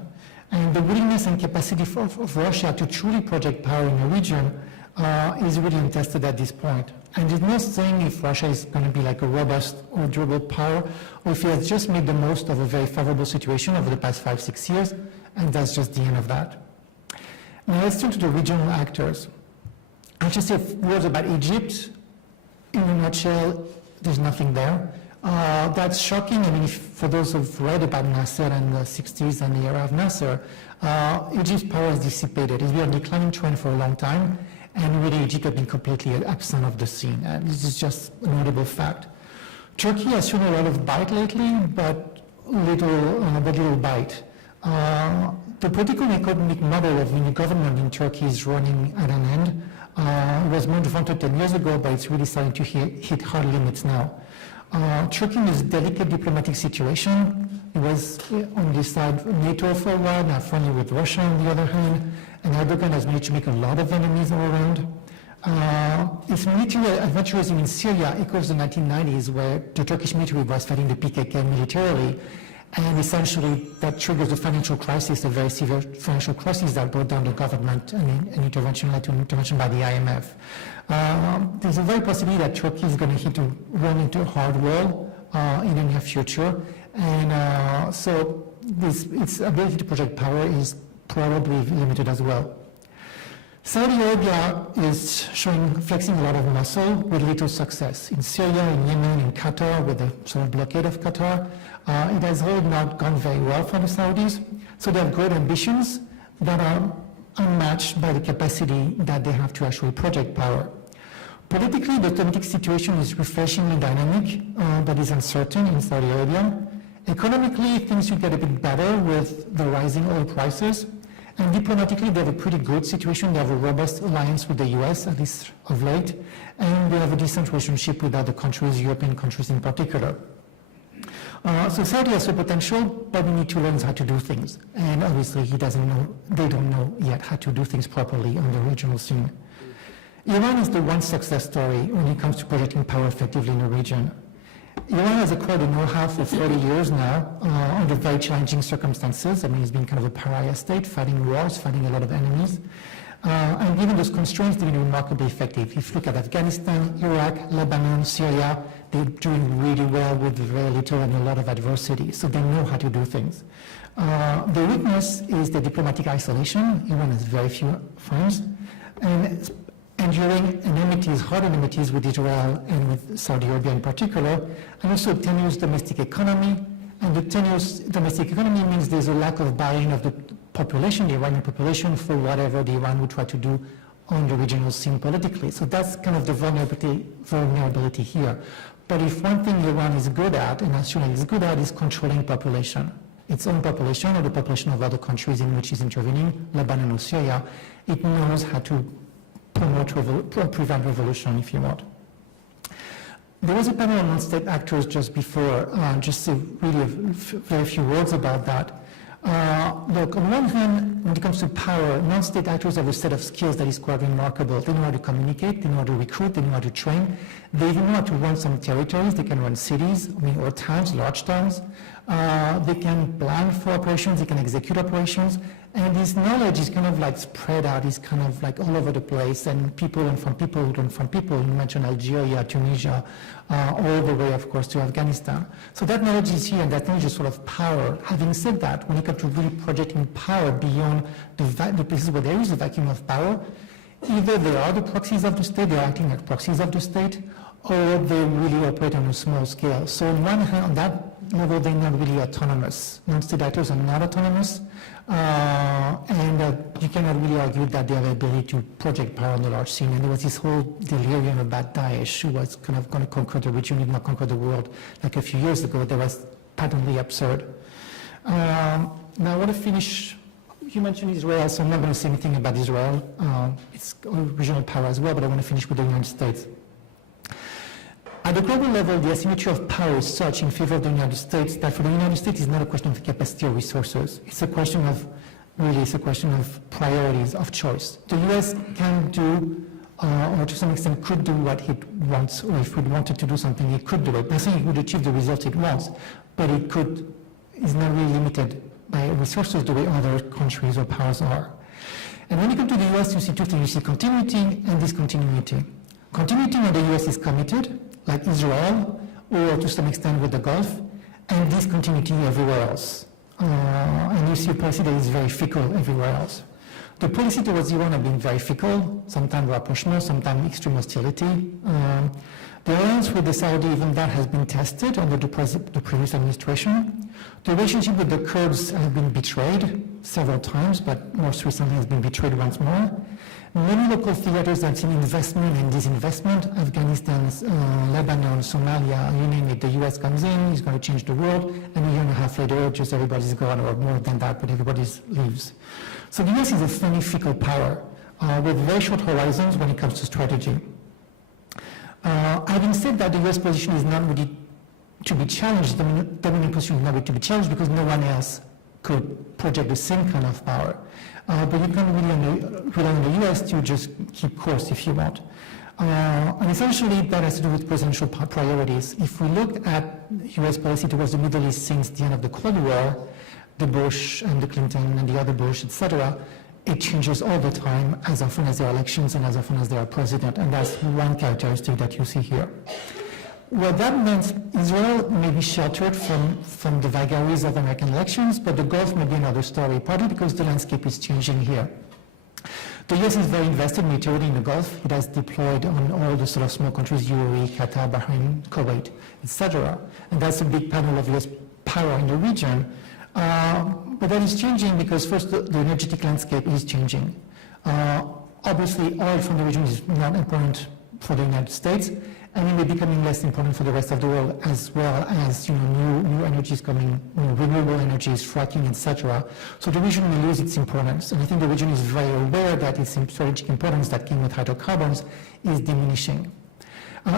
And the willingness and capacity of Russia to truly project power in the region is really untested at this point. And there's no saying if Russia is going to be like a robust or durable power, or if it has just made the most of a very favorable situation over the past 5-6 years, and that's just the end of that. Now let's turn to the regional actors. I'll just say words about Egypt. In a nutshell, there's nothing there. That's shocking. I mean, for those who've read about Nasser and the 60s and the era of Nasser, Egypt's power is dissipated. It's been a declining trend for a long time, and really Egypt has been completely absent of the scene. And this is just a notable fact. Turkey has shown a lot of bite lately, but little bite. The political and economic model of the new government in Turkey is running at an end. It was more vaunted 10 years ago, but it's really starting to hit hard limits now. Turkey is a delicate diplomatic situation. It was on this side of NATO for a while, now friendly with Russia on the other hand, and Erdogan has managed to make a lot of enemies all around. Its military adventurism in Syria echoes the 1990s, where the Turkish military was fighting the PKK militarily, and essentially that triggers a financial crisis, a very severe financial crisis that brought down the government and an intervention led to an intervention by the IMF. There's a very possibility that Turkey is going to run into a hard wall in the near future, and so its ability to project power is probably limited as well. Saudi Arabia is flexing a lot of muscle with little success. In Syria, in Yemen, in Qatar, with the sort of blockade of Qatar, it has all not gone very well for the Saudis. So they have great ambitions that are unmatched by the capacity that they have to actually project power. Politically, the domestic situation is refreshingly dynamic, but is uncertain in Saudi Arabia. Economically, things should get a bit better with the rising oil prices. And diplomatically, they have a pretty good situation. They have a robust alliance with the US, at least of late, and they have a decent relationship with other countries, European countries in particular. So Saudi has the potential, but we need to learn how to do things. And obviously, they don't know yet how to do things properly on the regional scene. Iran is the one success story when it comes to projecting power effectively in the region. Iran has acquired a know-how for 40 years now under very challenging circumstances. I mean, it's been kind of a pariah state, fighting wars, fighting a lot of enemies. And given those constraints, they've been remarkably effective. If you look at Afghanistan, Iraq, Lebanon, Syria, they're doing really well with very little and a lot of adversity. So they know how to do things. The weakness is the diplomatic isolation. Iran has very few friends. And enduring enmities, hard enmities with Israel and with Saudi Arabia in particular, and also tenuous domestic economy. And the tenuous domestic economy means there's a lack of buy-in of the population, the Iranian population, for whatever the Iran would try to do on the regional scene politically. So that's kind of the vulnerability here. But if one thing Iran is good at, and actually is good at, is controlling population, its own population or the population of other countries in which it's intervening, Lebanon or Syria, it knows how to prevent revolution, if you want. There was a panel on non-state actors just before, just to really very few words about that. Look, on one hand, when it comes to power, non-state actors have a set of skills that is quite remarkable. They know how to communicate, they know how to recruit, they know how to train. They even know how to run some territories. They can run cities, or towns, large towns. They can plan for operations, they can execute operations. And this knowledge is kind of like spread out, is kind of like all over the place, and people learn from people who learn from people. You mentioned Algeria, Tunisia, all the way, of course, to Afghanistan. So that knowledge is here, and that knowledge is sort of power. Having said that, when it comes to really projecting power beyond the places where there is a vacuum of power, either they are the proxies of the state, they're acting like proxies of the state, or they really operate on a small scale. So on one hand, on that level, they're not really autonomous. Non-state actors are not autonomous, and you cannot really argue that they have the ability to project power on the large scene. And there was this whole delirium about Daesh, who was kind of going to conquer the region, if not conquer the world, like a few years ago. That was patently absurd. Now I want to finish. You mentioned Israel, so I'm not going to say anything about Israel. It's a regional power as well, but I want to finish with the United States. At the global level, the asymmetry of power is such in favor of the United States that for the United States, it's not a question of capacity or resources. It's a question of priorities, of choice. The U.S. can do, or to some extent could do what it wants, or if it wanted to do something, it could do it. Not saying it would achieve the results it wants, but is not really limited by resources the way other countries or powers are. And when you come to the U.S., you see two things. You see continuity and discontinuity. Continuity when the U.S. is committed, like Israel, or to some extent with the Gulf, and discontinuity everywhere else. And you see a policy that is very fickle everywhere else. The policy towards Iran have been very fickle, sometimes rapprochement, sometimes extreme hostility. The alliance with the Saudi, even that has been tested under the previous administration. The relationship with the Kurds has been betrayed several times, but most recently has been betrayed once more. Many local theaters have seen investment and disinvestment. Afghanistan, Lebanon, Somalia, you name it, the US comes in, is going to change the world, and a year and a half later, just everybody's gone, or more than that, but everybody leaves. So the US is a funny, fickle power with very short horizons when it comes to strategy. Having said that, the US position is not really to be challenged, the dominant position is not really to be challenged because no one else could project the same kind of power. But you can really rely on the US to just keep course if you want. And essentially that has to do with presidential priorities. If we look at US policy towards the Middle East since the end of the Cold War, the Bush and the Clinton and the other Bush, etc., it changes all the time as often as there are elections and as often as there are president, and that's one characteristic that you see here. Well, that means Israel may be sheltered from the vagaries of American elections, but the Gulf may be another story, partly because the landscape is changing here. The US is very invested militarily in the Gulf. It has deployed on all the sort of small countries, UAE, Qatar, Bahrain, Kuwait, etc. And that's a big panel of US power in the region. But that is changing because first the energetic landscape is changing. Obviously oil from the region is not important for the United States, and it may be becoming less important for the rest of the world, as well as new energies coming, renewable energies, fracking, etc. So the region will lose its importance, and I think the region is very aware that its strategic importance that came with hydrocarbons is diminishing.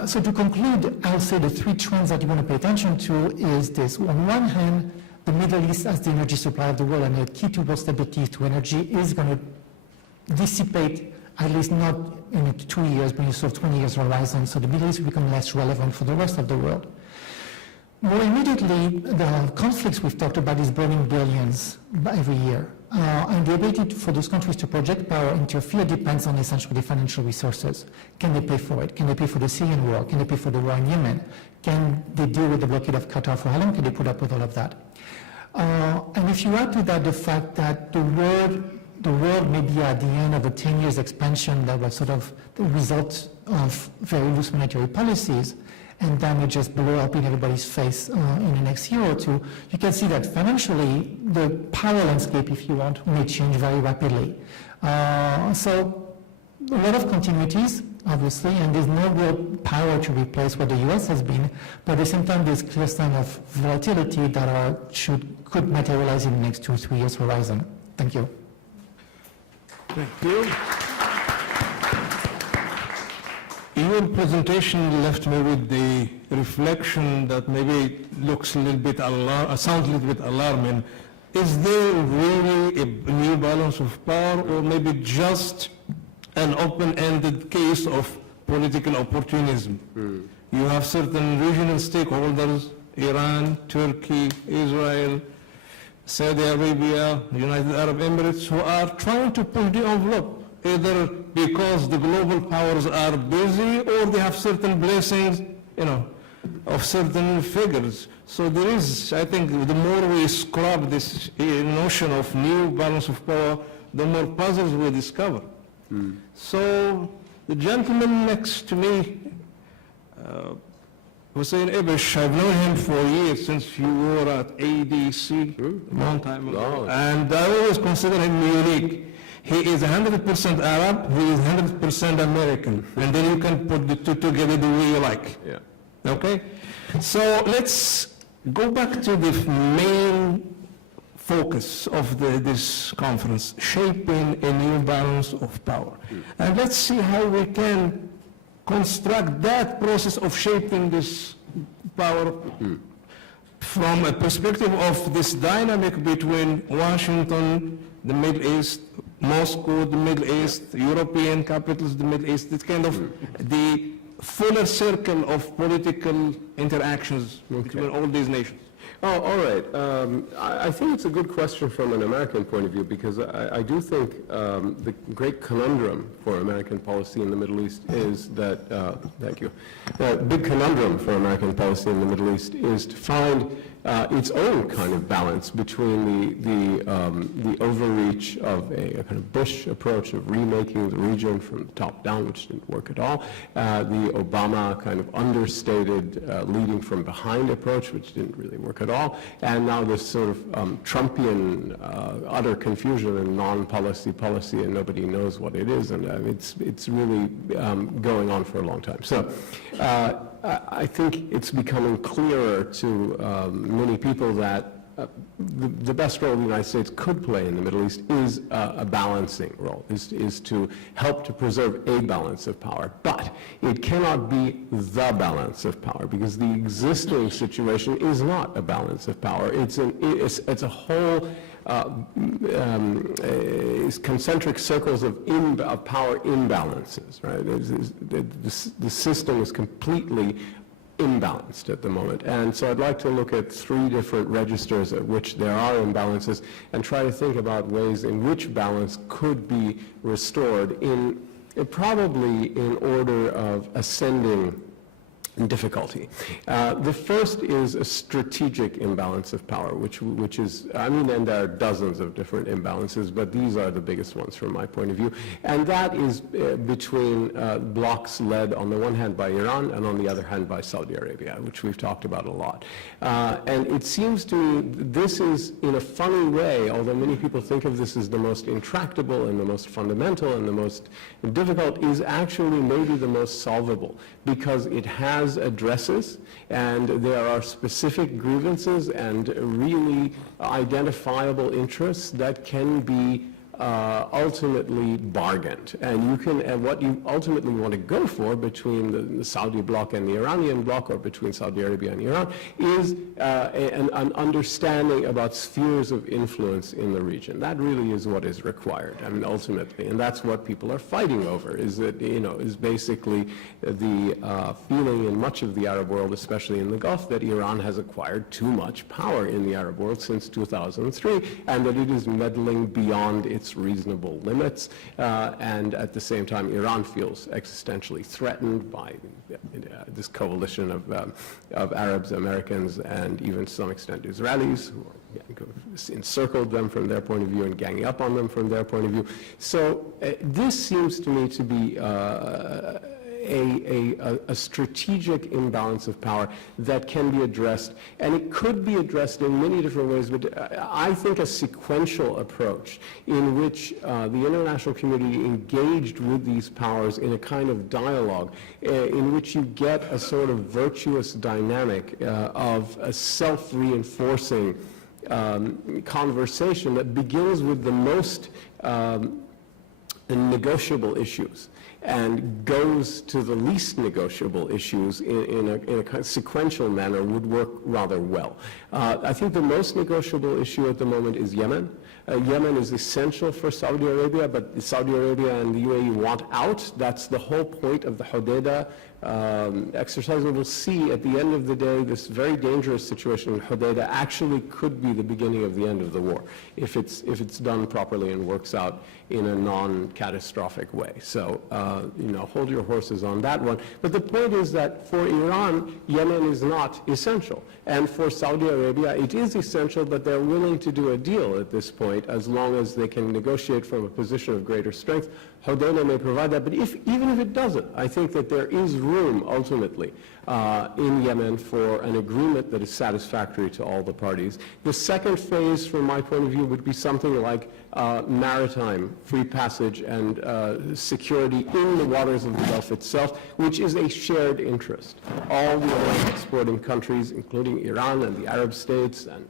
So to conclude, I'll say the three trends that you want to pay attention to is this. On one hand, the Middle East as the energy supply of the world and the key towards stability to energy is going to dissipate, at least not in 2 years, but in sort of 20 years horizon. So the Middle East will become less relevant for the rest of the world. More immediately, the conflicts we've talked about is burning billions every year. And the ability for those countries to project power, interfere, depends on essentially financial resources. Can they pay for it? Can they pay for the Syrian war? Can they pay for the war in Yemen? Can they deal with the blockade of Qatar for how long? Can they put up with all of that? And if you add to that the fact that the world may be at the end of a 10 years expansion that was sort of the result of very loose monetary policies, and that may just blow up in everybody's face in the next year or two, you can see that financially the power landscape, if you want, may change very rapidly. So a lot of continuities, obviously, and there's no real power to replace what the US has been, but at the same time there's clear sign of volatility that could materialize in the next 2 or 3 years horizon. Thank you. Thank you. Your presentation left me with the reflection that maybe looks a little bit sounds a little bit alarming. Is there really a new balance of power, or maybe just an open-ended case of political opportunism? You have certain regional stakeholders, Iran, Turkey, Israel, Saudi Arabia, United Arab Emirates, who are trying to push the envelope, either because the global powers are busy or they have certain blessings, of certain figures. So there is, I think, the more we scrub this notion of new balance of power, the more puzzles we discover. So the gentleman next to me, Hussein Ibish, I've known him for years, since you were at ADC, a long time ago, and I always consider him unique. He is 100% Arab, he is 100% American, and then you can put the two together the way you like. Yeah. Okay? So let's go back to the main focus of this conference, shaping a new balance of power. And let's see how we can construct that process of shaping this power from a perspective of this dynamic between Washington, the Middle East, Moscow, the Middle East, European capitals, the Middle East. It's kind of the fuller circle of political interactions between all these nations. Oh, all right. I think it's a good question from an American point of view, because I do think the great conundrum for American policy in the Middle East is that, thank you, the big conundrum for American policy in the Middle East is to find its own kind of balance between the overreach of a kind of Bush approach of remaking the region from the top down, which didn't work at all, the Obama kind of understated leading from behind approach, which didn't really work at all, and now this sort of Trumpian utter confusion and non-policy policy, and nobody knows what it is, and it's really going on for a long time. So I think it's becoming clearer to many people that the best role the United States could play in the Middle East is a balancing role, is to help to preserve a balance of power. But it cannot be the balance of power, because the existing situation is not a balance of power. It's a whole is concentric circles of power imbalances, right? The system is completely imbalanced at the moment. And so I'd like to look at 3 different registers at which there are imbalances and try to think about ways in which balance could be restored probably in order of ascending difficulty. The first is a strategic imbalance of power, which is, and there are dozens of different imbalances, but these are the biggest ones from my point of view. And that is between blocs led on the one hand by Iran and on the other hand by Saudi Arabia, which we've talked about a lot. And it seems to me this is, in a funny way, although many people think of this as the most intractable and the most fundamental and the most difficult, is actually maybe the most solvable, because it has addresses, and there are specific grievances and really identifiable interests that can be ultimately bargained. And you can, and what you ultimately want to go for between the Saudi bloc and the Iranian bloc, or between Saudi Arabia and Iran, is an understanding about spheres of influence in the region. That really is what is required, ultimately. And that's what people are fighting over, is that, is basically the feeling in much of the Arab world, especially in the Gulf, that Iran has acquired too much power in the Arab world since 2003, and that it is meddling beyond its reasonable limits, and at the same time Iran feels existentially threatened by this coalition of Arabs, Americans, and even to some extent Israelis, who are encircled them from their point of view and ganging up on them from their point of view. So this seems to me to be a strategic imbalance of power that can be addressed, and it could be addressed in many different ways, but I think a sequential approach in which the international community engaged with these powers in a kind of dialogue in which you get a sort of virtuous dynamic of a self-reinforcing conversation that begins with the most negotiable issues and goes to the least negotiable issues in a kind of sequential manner would work rather well. I think the most negotiable issue at the moment is Yemen. Yemen is essential for Saudi Arabia, but Saudi Arabia and the UAE want out. That's the whole point of the Hodeidah exercise. And we'll see at the end of the day, this very dangerous situation in Hodeidah actually could be the beginning of the end of the war if it's done properly and works out in a non-catastrophic way. So, hold your horses on that one. But the point is that for Iran, Yemen is not essential. And for Saudi Arabia, it is essential, but they're willing to do a deal at this point as long as they can negotiate from a position of greater strength. Hodeidah may provide that, but even if it doesn't, I think that there is room ultimately in Yemen for an agreement that is satisfactory to all the parties. The second phase, from my point of view, would be something like maritime free passage and security in the waters of the Gulf itself, which is a shared interest. All the oil exporting countries, including Iran and the Arab states, and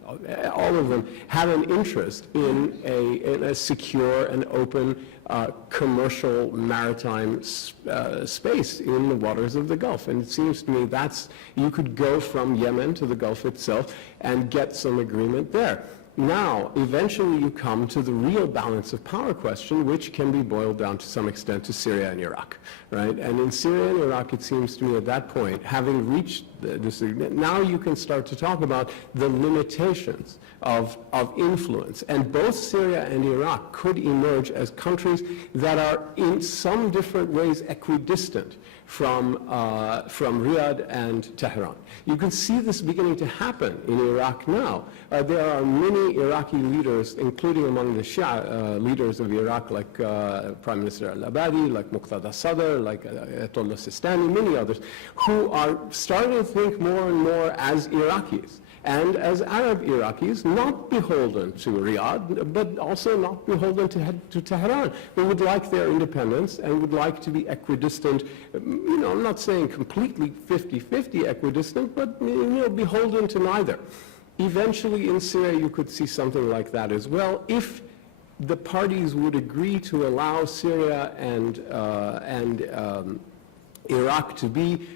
all of them have an interest in a secure and open commercial maritime space in the waters of the Gulf. And it seems to me you could go from Yemen to the Gulf itself and get some agreement there. now, eventually you come to the real balance of power question, which can be boiled down to some extent to Syria and Iraq, right? And in Syria and Iraq, it seems to me at that point, having reached this, now you can start to talk about the limitations of influence. And both Syria and Iraq could emerge as countries that are in some different ways equidistant from Riyadh and Tehran. You can see this beginning to happen in Iraq now. There are many Iraqi leaders, including among the Shia leaders of Iraq, like Prime Minister al-Abadi, like Muqtada Sadr, like Ayatollah Sistani, many others, who are starting to think more and more as Iraqis and as Arab Iraqis, not beholden to Riyadh, but also not beholden to Tehran, who would like their independence and would like to be equidistant. You know, I'm not saying completely 50-50 equidistant, but beholden to neither. Eventually in Syria you could see something like that as well, if the parties would agree to allow Syria and Iraq to be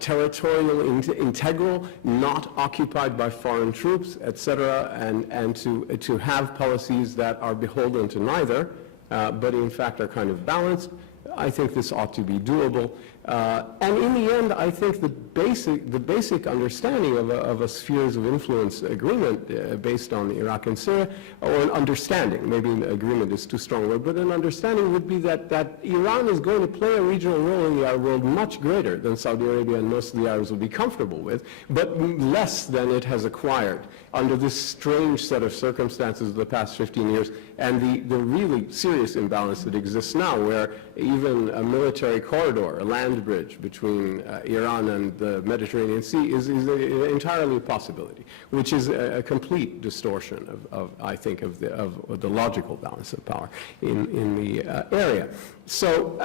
territorial integral, not occupied by foreign troops, etc., and to have policies that are beholden to neither, but in fact are kind of balanced. I think this ought to be doable. And in the end, I think the basic understanding of a spheres of influence agreement based on Iraq and Syria, or an understanding, maybe an agreement is too strong a word, but an understanding would be that Iran is going to play a regional role in the Arab world much greater than Saudi Arabia and most of the Arabs will be comfortable with, but less than it has acquired under this strange set of circumstances of the past 15 years, and the really serious imbalance that exists now, where even a military corridor, a land bridge between Iran and the Mediterranean Sea is entirely a possibility, which is a complete distortion of I think, of the logical balance of power in the area. So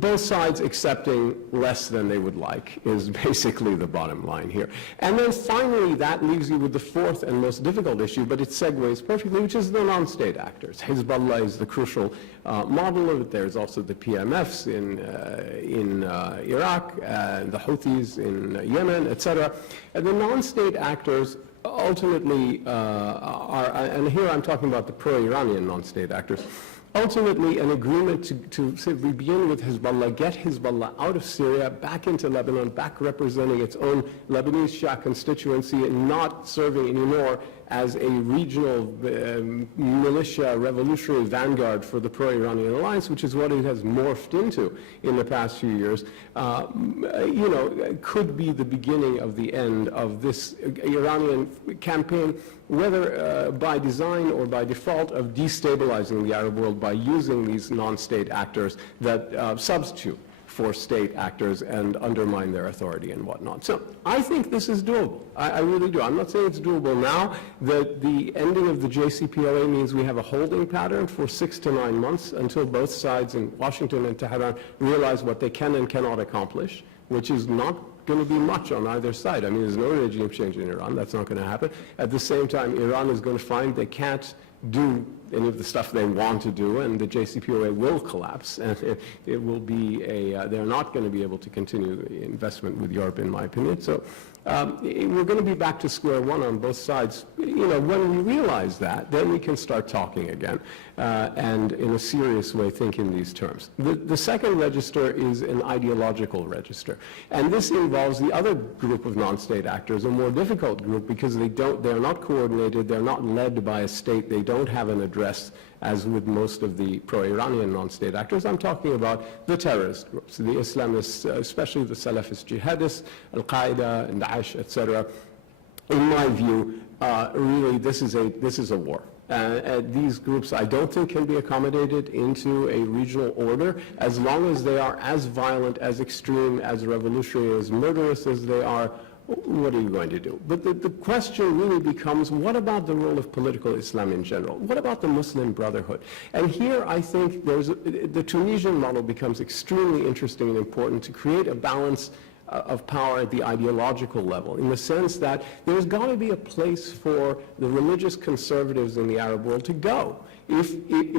both sides accepting less than they would like is basically the bottom line here. And then finally, that leaves you with the fourth and most difficult issue, but it segues perfectly, which is the non-state actors. Hezbollah is the crucial model of it. There's also the PMFs in Iraq, the Houthis in Yemen, etc. And the non-state actors ultimately are, and here I'm talking about the pro-Iranian non-state actors, ultimately an agreement to say we begin with Hezbollah, get Hezbollah out of Syria, back into Lebanon, back representing its own Lebanese Shia constituency and not serving anymore as a regional militia revolutionary vanguard for the pro-Iranian alliance, which is what it has morphed into in the past few years, could be the beginning of the end of this Iranian campaign, whether by design or by default, of destabilizing the Arab world by using these non-state actors that substitute for state actors and undermine their authority and whatnot. So I think this is doable. I really do. I'm not saying it's doable now. The ending of the JCPOA means we have a holding pattern for 6 to 9 months until both sides in Washington and Tehran realize what they can and cannot accomplish, which is not going to be much on either side. I mean, there's no regime change in Iran. That's not going to happen. At the same time, Iran is going to find they can't do any of the stuff they want to do, and the JCPOA will collapse, and it will be they're not going to be able to continue investment with Europe, in my opinion. So we're going to be back to square one on both sides. When we realize that, then we can start talking again, and in a serious way think in these terms. The second register is an ideological register, and this involves the other group of non-state actors, a more difficult group because they're not coordinated, they're not led by a state, they don't have an address, as with most of the pro-Iranian non-state actors. I'm talking about the terrorist groups, the Islamists, especially the Salafist jihadists, Al-Qaeda, and Daesh, etc. In my view, really, this is a war. These groups, I don't think, can be accommodated into a regional order as long as they are as violent, as extreme, as revolutionary, as murderous as they are. What are you going to do? But the question really becomes, what about the role of political Islam in general? What about the Muslim Brotherhood? And here I think the Tunisian model becomes extremely interesting and important to create a balance of power at the ideological level, in the sense that there's got to be a place for the religious conservatives in the Arab world to go. If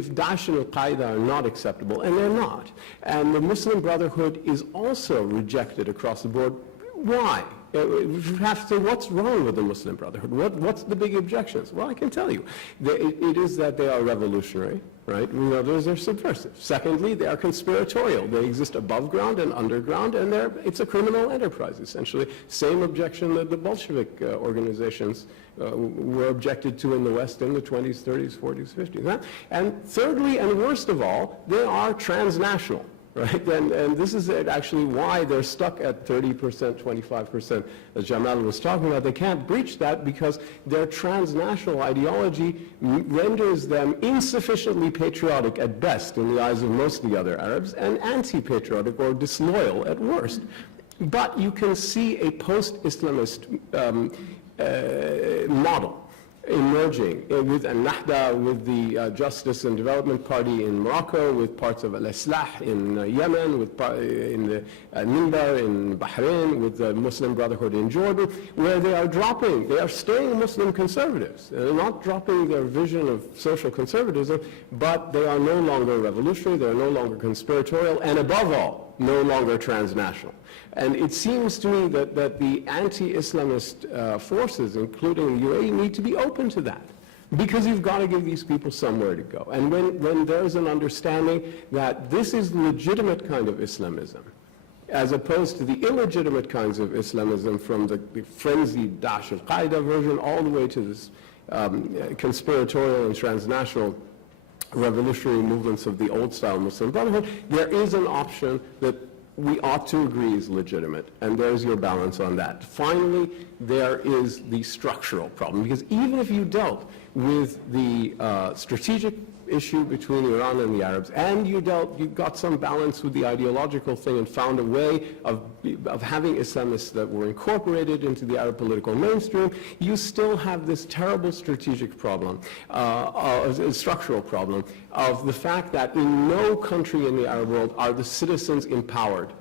Daesh and Al-Qaeda are not acceptable, and they're not, and the Muslim Brotherhood is also rejected across the board, why? You have to say, what's wrong with the Muslim Brotherhood? What's the big objections? Well, I can tell you. It is that they are revolutionary, right? We know those are subversive. Secondly, they are conspiratorial. They exist above ground and underground, and it's a criminal enterprise, essentially. Same objection that the Bolshevik organizations were objected to in the West in the 20s, 30s, 40s, 50s. Huh? And thirdly, and worst of all, they are transnational. Right? And this is actually why they're stuck at 30%, 25%, as Jamal was talking about. They can't breach that because their transnational ideology renders them insufficiently patriotic at best in the eyes of most of the other Arabs, and anti-patriotic or disloyal at worst. But you can see a post-Islamist model emerging with Al-Nahda, with the Justice and Development Party in Morocco, with parts of Al-Islah in Yemen, with in the Minbar in Bahrain, with the Muslim Brotherhood in Jordan, where they are staying Muslim conservatives. They're not dropping their vision of social conservatism, but they are no longer revolutionary, they're no longer conspiratorial, and above all, no longer transnational. And it seems to me that the anti-Islamist forces, including the UAE, need to be open to that. Because you've got to give these people somewhere to go. And when there's an understanding that this is the legitimate kind of Islamism, as opposed to the illegitimate kinds of Islamism from the frenzied Daesh al-Qaeda version all the way to this conspiratorial and transnational revolutionary movements of the old-style Muslim Brotherhood, there is an option that we ought to agree is legitimate, and there's your balance on that. Finally, there is the structural problem, because even if you dealt with the strategic issue between Iran and the Arabs, and you got some balance with the ideological thing and found a way of having Islamists that were incorporated into the Arab political mainstream, you still have this terrible strategic problem, structural problem, of the fact that in no country in the Arab world are the citizens empowered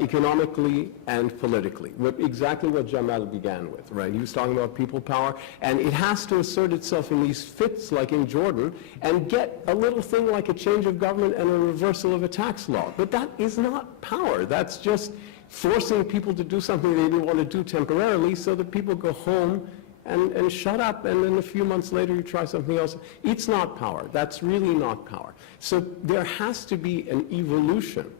economically and politically. Exactly what Jamal began with, right? He was talking about people power, and it has to assert itself in these fits, like in Jordan, and get a little thing like a change of government and a reversal of a tax law. But that is not power. That's just forcing people to do something they didn't want to do temporarily so that people go home and shut up, and then a few months later you try something else. It's not power. That's really not power. So there has to be an evolution,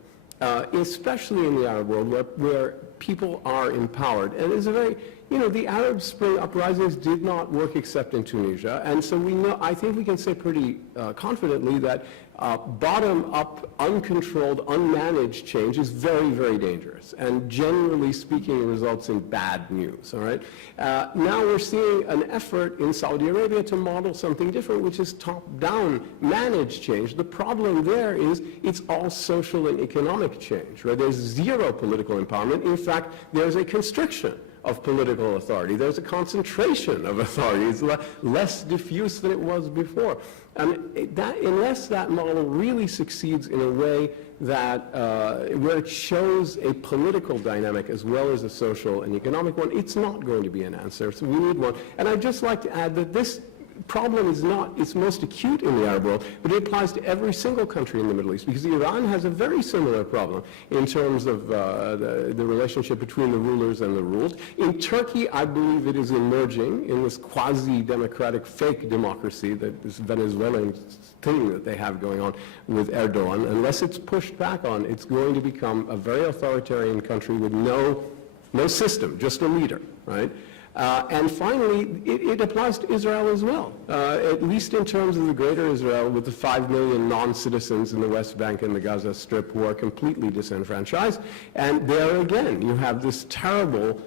especially in the Arab world, where people are empowered. And it's a very, the Arab Spring uprisings did not work except in Tunisia. And so we know, I think we can say pretty confidently that bottom-up, uncontrolled, unmanaged change is very, very dangerous. And generally speaking, results in bad news, all right? Now we're seeing an effort in Saudi Arabia to model something different, which is top-down managed change. The problem there is it's all social and economic change, right? There's zero political empowerment. In fact, there's a constriction of political authority. There's a concentration of authority. It's less diffuse than it was before. And unless that model really succeeds in a way that where it shows a political dynamic as well as a social and economic one, it's not going to be an answer. So we need one. And I'd just like to add that this problem is not, it's most acute in the Arab world, but it applies to every single country in the Middle East, because Iran has a very similar problem in terms of the relationship between the rulers and the ruled. In Turkey, I believe it is emerging in this quasi-democratic fake democracy, that this Venezuelan thing that they have going on with Erdogan. Unless it's pushed back on, it's going to become a very authoritarian country with no system, just a leader, right? And finally, it applies to Israel as well, at least in terms of the greater Israel, with the 5 million non-citizens in the West Bank and the Gaza Strip who are completely disenfranchised. And there again, you have this terrible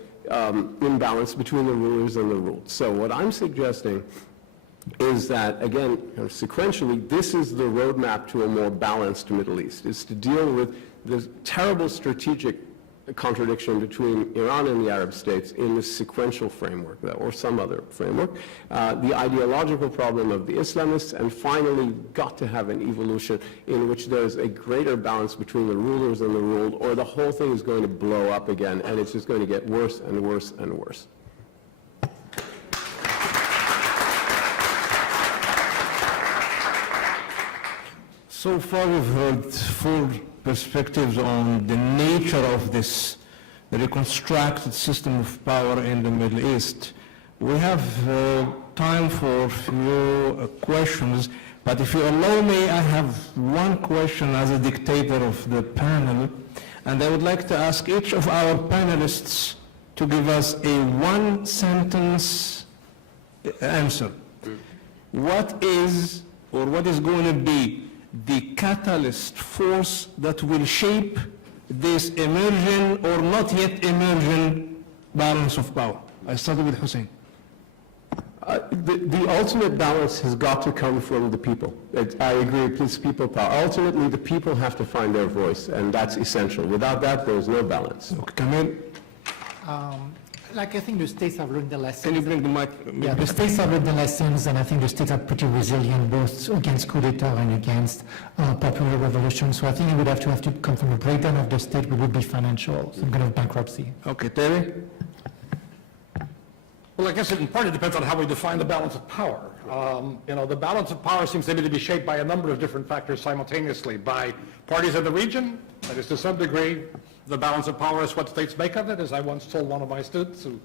imbalance between the rulers and the ruled. So what I'm suggesting is that, again, sequentially, this is the roadmap to a more balanced Middle East, is to deal with the terrible strategic contradiction between Iran and the Arab states in this sequential framework, or some other framework, the ideological problem of the Islamists, and finally got to have an evolution in which there's a greater balance between the rulers and the ruled, or the whole thing is going to blow up again, and it's just going to get worse and worse and worse. So far we've heard four perspectives on the nature of this reconstructed system of power in the Middle East. We have time for a few questions, but if you allow me, I have one question as a dictator of the panel, and I would like to ask each of our panelists to give us a one-sentence answer. What is, or what is going to be the catalyst force that will shape this emerging or not yet emerging balance of power? I started with Hussein. The ultimate balance has got to come from the people. I agree, it's people power. Ultimately, the people have to find their voice, and that's essential. Without that, there's no balance. Kamil, Like I think the states have learned the lessons. can you bring the mic? Yeah, the states have learned the lessons, and I think the states are pretty resilient, both against coup d'etat and against popular revolution. So I think it would have to come from a breakdown of the state, which would be financial, some kind of bankruptcy. Okay, Terry? Well, I guess in part it depends on how we define the balance of power. The balance of power seems to me to be shaped by a number of different factors simultaneously, by parties in the region, that is to some degree, the balance of power is what states make of it, as I once told one of my students who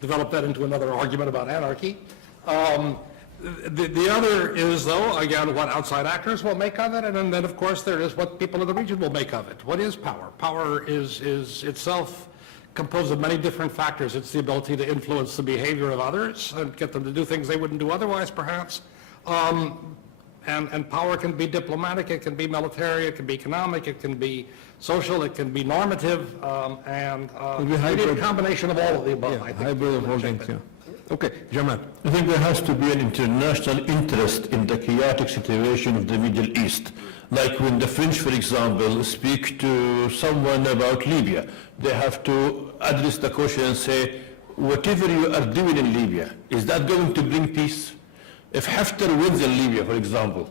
developed that into another argument about anarchy. The other is, though, again, what outside actors will make of it, and then, of course, there is what people in the region will make of it. What is power? Power is itself composed of many different factors. It's the ability to influence the behavior of others and get them to do things they wouldn't do otherwise, perhaps. And power can be diplomatic, it can be military, it can be economic, it can be social, it can be normative, and maybe a combination of all of the above, I think. Hybrid of all things, yeah. Okay, Jamal. I think there has to be an international interest in the chaotic situation of the Middle East. Like when the French, for example, speak to someone about Libya, they have to address the question and say, whatever you are doing in Libya, is that going to bring peace? If Haftar wins in Libya, for example,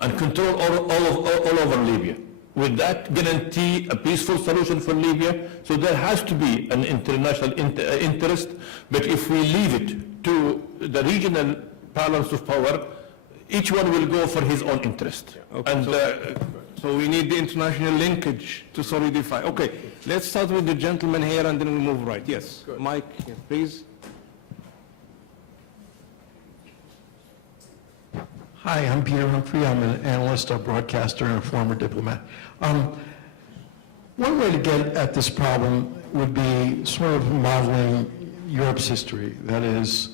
and control all over Libya, would that guarantee a peaceful solution for Libya? So there has to be an international interest, but if we leave it to the regional balance of power, each one will go for his own interest. Okay, And so we need the international linkage to solidify. Okay, let's start with the gentleman here and then we move right. Yes, Mike, please. Hi, I'm Peter Humphrey. I'm an analyst, a broadcaster, and a former diplomat. One way to get at this problem would be sort of modeling Europe's history. That is,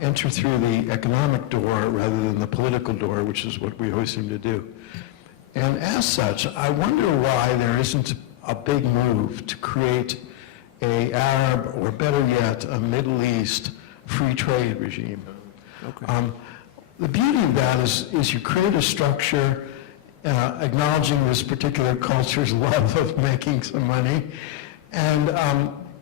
enter through the economic door rather than the political door, which is what we always seem to do. And as such, I wonder why there isn't a big move to create an Arab, or better yet, a Middle East free trade regime. Okay. The beauty of that is you create a structure acknowledging this particular culture's love of making some money, and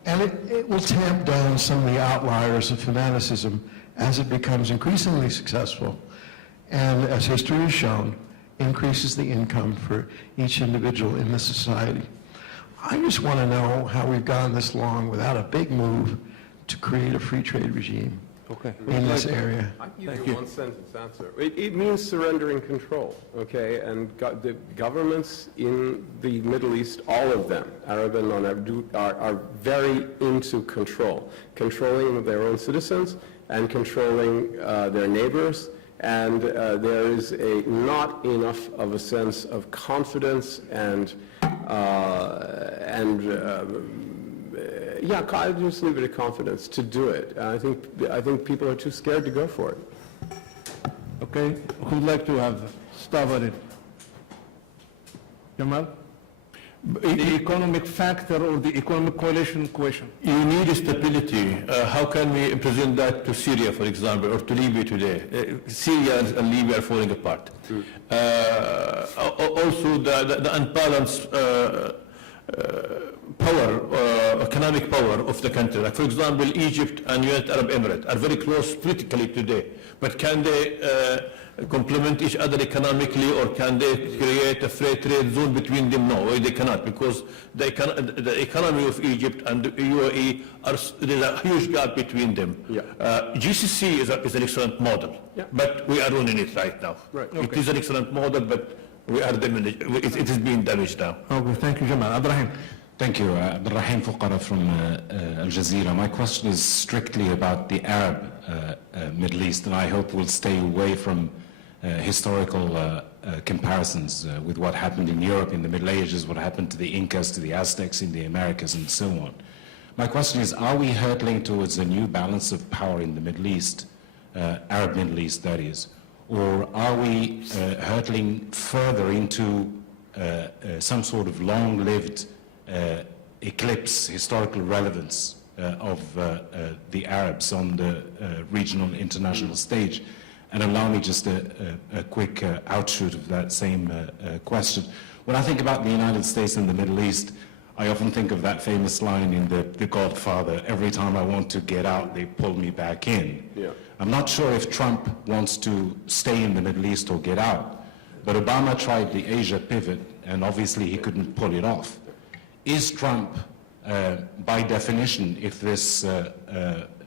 it will tamp down some of the outliers of fanaticism as it becomes increasingly successful, and as history has shown, increases the income for each individual in the society. I just want to know how we've gone this long without a big move to create a free trade regime. Okay. In this area. I can give you a one-sentence answer. It means surrendering control, okay? And the governments in the Middle East, all of them, Arab and non-Arab, are very into controlling their own citizens and controlling their neighbors. And there is not enough of a sense of confidence and yeah, I just leave it to confidence to do it. I think people are too scared to go for it. Okay, who'd like to have started? Jamal? The economic factor or the economic coalition question? you need stability. How can we present that to Syria, for example, or to Libya today? Syria and Libya are falling apart. Also, the unbalanced economic power of the country. Like, for example, Egypt and United Arab Emirates are very close politically today, but can they complement each other economically, or can they create a free trade zone between them? No, they cannot, because the economy of Egypt and the UAE, there's a huge gap between them. Yeah. GCC is an excellent model, but we are ruining it right now. Right. It is an excellent model, but we are it is being damaged now. Okay, thank you, Jamal. Ibrahim? Thank you. Abdurrahim Fuqara from Aljazeera. My question is strictly about the Arab Middle East, and I hope we'll stay away from historical comparisons with what happened in Europe in the Middle Ages, what happened to the Incas, to the Aztecs in the Americas, and so on. My question is, are we hurtling towards a new balance of power in the Middle East, Arab Middle East, that is, or are we hurtling further into some sort of long-lived eclipse, historical relevance of the Arabs on the regional international stage? And allow me just a quick outshoot of that same question. When I think about the United States and the Middle East, I often think of that famous line in The Godfather, every time I want to get out, they pull me back in. Yeah. I'm not sure if Trump wants to stay in the Middle East or get out, but Obama tried the Asia pivot, and obviously he couldn't pull it off. Is Trump, by definition, if this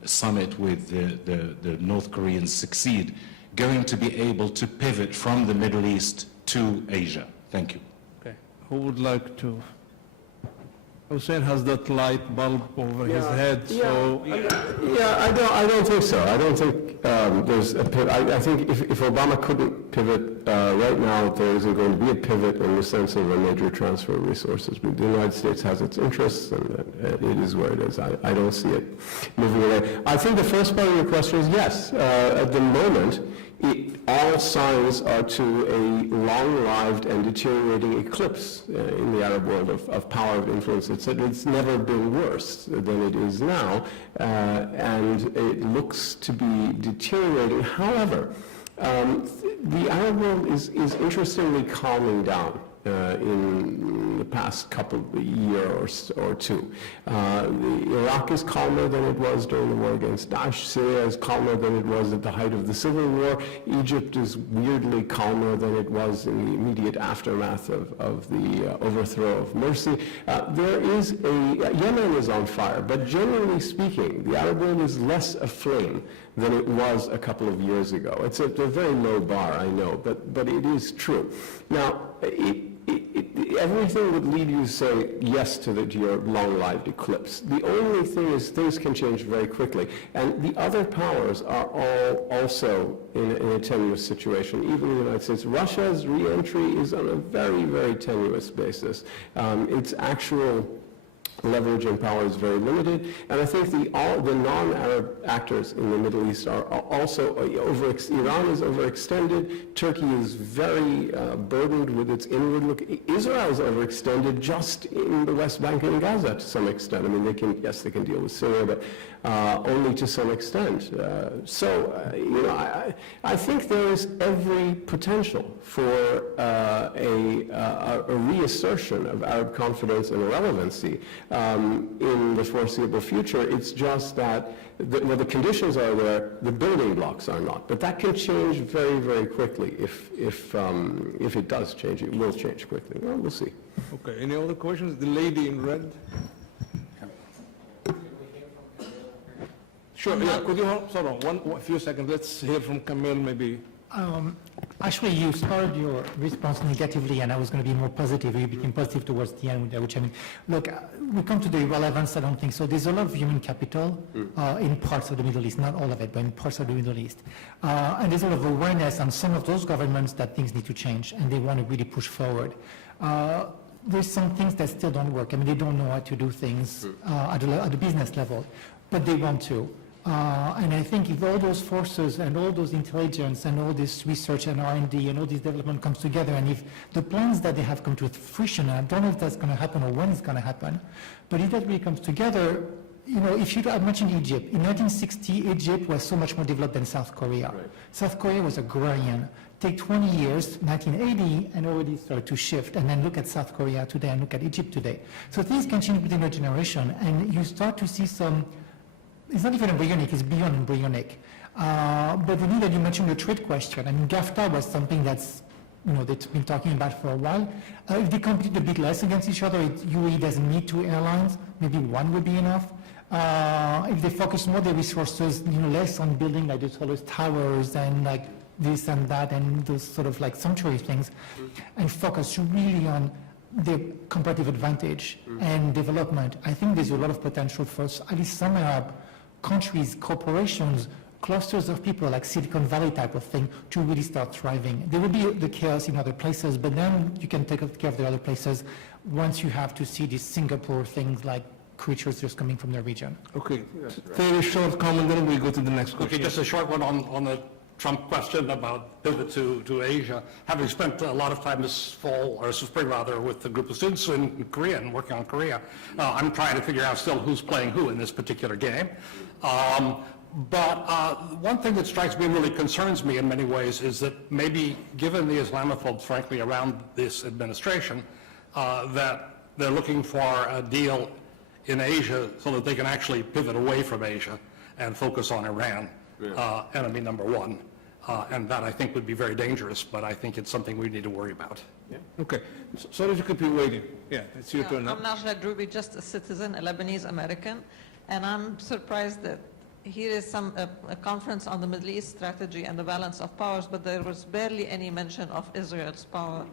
summit with the North Koreans succeed, going to be able to pivot from the Middle East to Asia? Thank you. Okay. Who would like to? Hussein has that light bulb over his head, so... I don't think so. I don't think there's a pivot. I think if Obama couldn't pivot right now, there isn't going to be a pivot in the sense of a major transfer of resources. But the United States has its interests, and it is where it is. I don't see it moving away. I think the first part of your question is yes. At the moment, all signs are to a long-lived and deteriorating eclipse in the Arab world of power, of influence, etc. It's never been worse than it is now, and it looks to be deteriorating. However, the Arab world is interestingly calming down in the past couple of years or two. Iraq is calmer than it was during the war against Daesh. Syria is calmer than it was at the height of the civil war. Egypt is weirdly calmer than it was in the immediate aftermath of the overthrow of Morsi. Yemen is on fire, but generally speaking, the Arab world is less aflame than it was a couple of years ago. It's a very low bar, I know, but it is true. Now, everything would lead you to say yes to your long-lived eclipse. The only thing is things can change very quickly. And the other powers are all also in a tenuous situation, even the United States. Russia's re-entry is on a very, very tenuous basis. Its actual leverage and power is very limited, and I think the non-Arab actors in the Middle East are also Iran is overextended. Turkey is very burdened with its inward look. Israel is overextended just in the West Bank and Gaza to some extent. I mean, they can deal with Syria, but only to some extent. I think there is every potential for a reassertion of Arab confidence and relevancy in the foreseeable future. It's just that the conditions are there, the building blocks are not. But that can change very, very quickly. If it does change, it will change quickly. Well, we'll see. Okay, any other questions? The lady in red. Sure, yeah, could you hold on a few seconds? Let's hear from Camille, maybe. Actually, you started your response negatively, and I was going to be more positive. You became positive towards the end, which I mean, look, we come to the irrelevance, I don't think so. There's a lot of human capital in parts of the Middle East, not all of it, but in parts of the Middle East. And there's a lot of awareness on some of those governments that things need to change, and they want to really push forward. There's some things that still don't work. I mean, they don't know how to do things at the business level, but they want to. And I think if all those forces and all those intelligence and all this research and R&D and all this development comes together, and if the plans that they have come to fruition, I don't know if that's going to happen or when it's going to happen, but if that really comes together, if I mentioned Egypt, in 1960, Egypt was so much more developed than South Korea. Right. South Korea was agrarian. Take 20 years, 1980, and already started to shift, and then look at South Korea today and look at Egypt today. So things can change within a generation, and you start to see some. It's not even embryonic, it's beyond embryonic. But the need that you mentioned the trade question, I mean, GAFTA was something that's been talking about for a while. If they compete a bit less against each other, UAE doesn't need 2 airlines, maybe 1 would be enough. If they focus more their resources, less on building like the tallest towers and like this and that and those sort of like sumptuary things, and focus really on their comparative advantage and development. I think there's a lot of potential for at least some Arab countries, corporations, clusters of people like Silicon Valley type of thing to really start thriving. There will be the chaos in other places, but then you can take care of the other places once you have to see these Singapore things like creatures just coming from their region. Okay, very short comment, then we go to the next question. Okay, just a short one on the Trump question about pivot to Asia. Having spent a lot of time this fall, or spring rather, with a group of students in Korea and working on Korea, I'm trying to figure out still who's playing who in this particular game. But one thing that strikes me and really concerns me in many ways is that maybe given the Islamophobes, frankly, around this administration, that they're looking for a deal in Asia so that they can actually pivot away from Asia and focus on Iran, enemy number one. And that I think would be very dangerous, but I think it's something we need to worry about. Okay, sorry to keep you waiting. Yeah, it's your turn now. I'm Najla Drubi, just a citizen, a Lebanese American, and I'm surprised that here is a conference on the Middle East strategy and the balance of powers, but there was barely any mention of Israel's power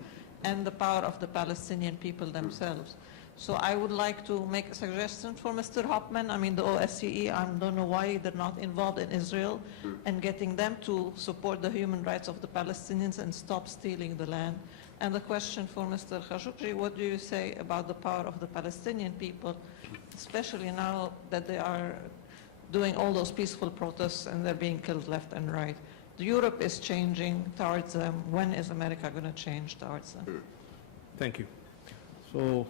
and the power of the Palestinian people themselves. So I would like to make a suggestion for Mr. Hoffman. I mean, the OSCE, I don't know why they're not involved in Israel and getting them to support the human rights of the Palestinians and stop stealing the land. And the question for Mr. Khashoggi, what do you say about the power of the Palestinian people, especially now that they are doing all those peaceful protests and they're being killed left and right? Europe is changing towards them. When is America going to change towards them? Thank you. So,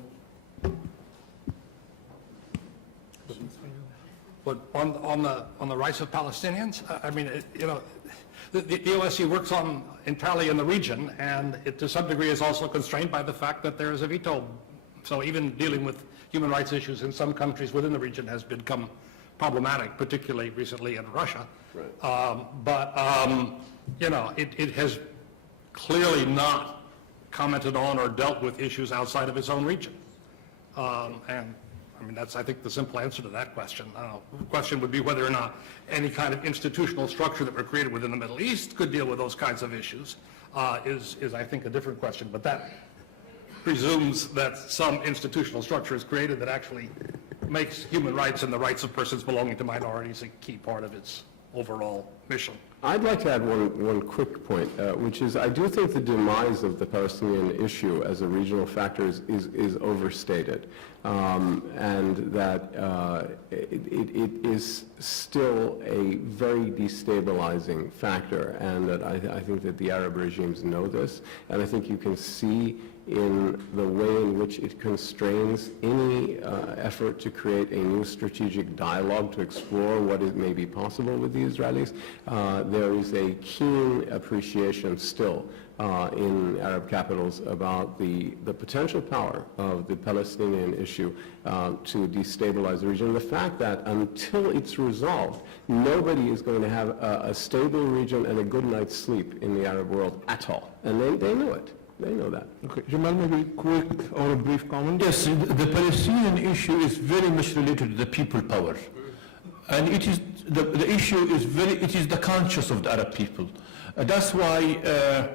But on the rights of Palestinians, I mean, the OSCE works entirely in the region, and it to some degree is also constrained by the fact that there is a veto. So even dealing with human rights issues in some countries within the region has become problematic, particularly recently in Russia. Right. It has clearly not commented on or dealt with issues outside of its own region. And I mean, that's, I think, the simple answer to that question. The question would be whether or not any kind of institutional structure that were created within the Middle East could deal with those kinds of issues, is I think, a different question. But that presumes that some institutional structure is created that actually makes human rights and the rights of persons belonging to minorities a key part of its overall mission. I'd like to add one quick point, which is I do think the demise of the Palestinian issue as a regional factor is overstated, and that it is still a very destabilizing factor, and that I think that the Arab regimes know this, and I think you can see in the way in which it constrains any effort to create a new strategic dialogue to explore what may be possible with the Israelis. There is a keen appreciation still in Arab capitals about the potential power of the Palestinian issue to destabilize the region. The fact that until it's resolved, nobody is going to have a stable region and a good night's sleep in the Arab world at all. And they know it. They know that. okay, Jamal, maybe quick or a brief comment? Yes, the Palestinian issue is very much related to the people power. And it is, the issue is it is the conscience of the Arab people. That's why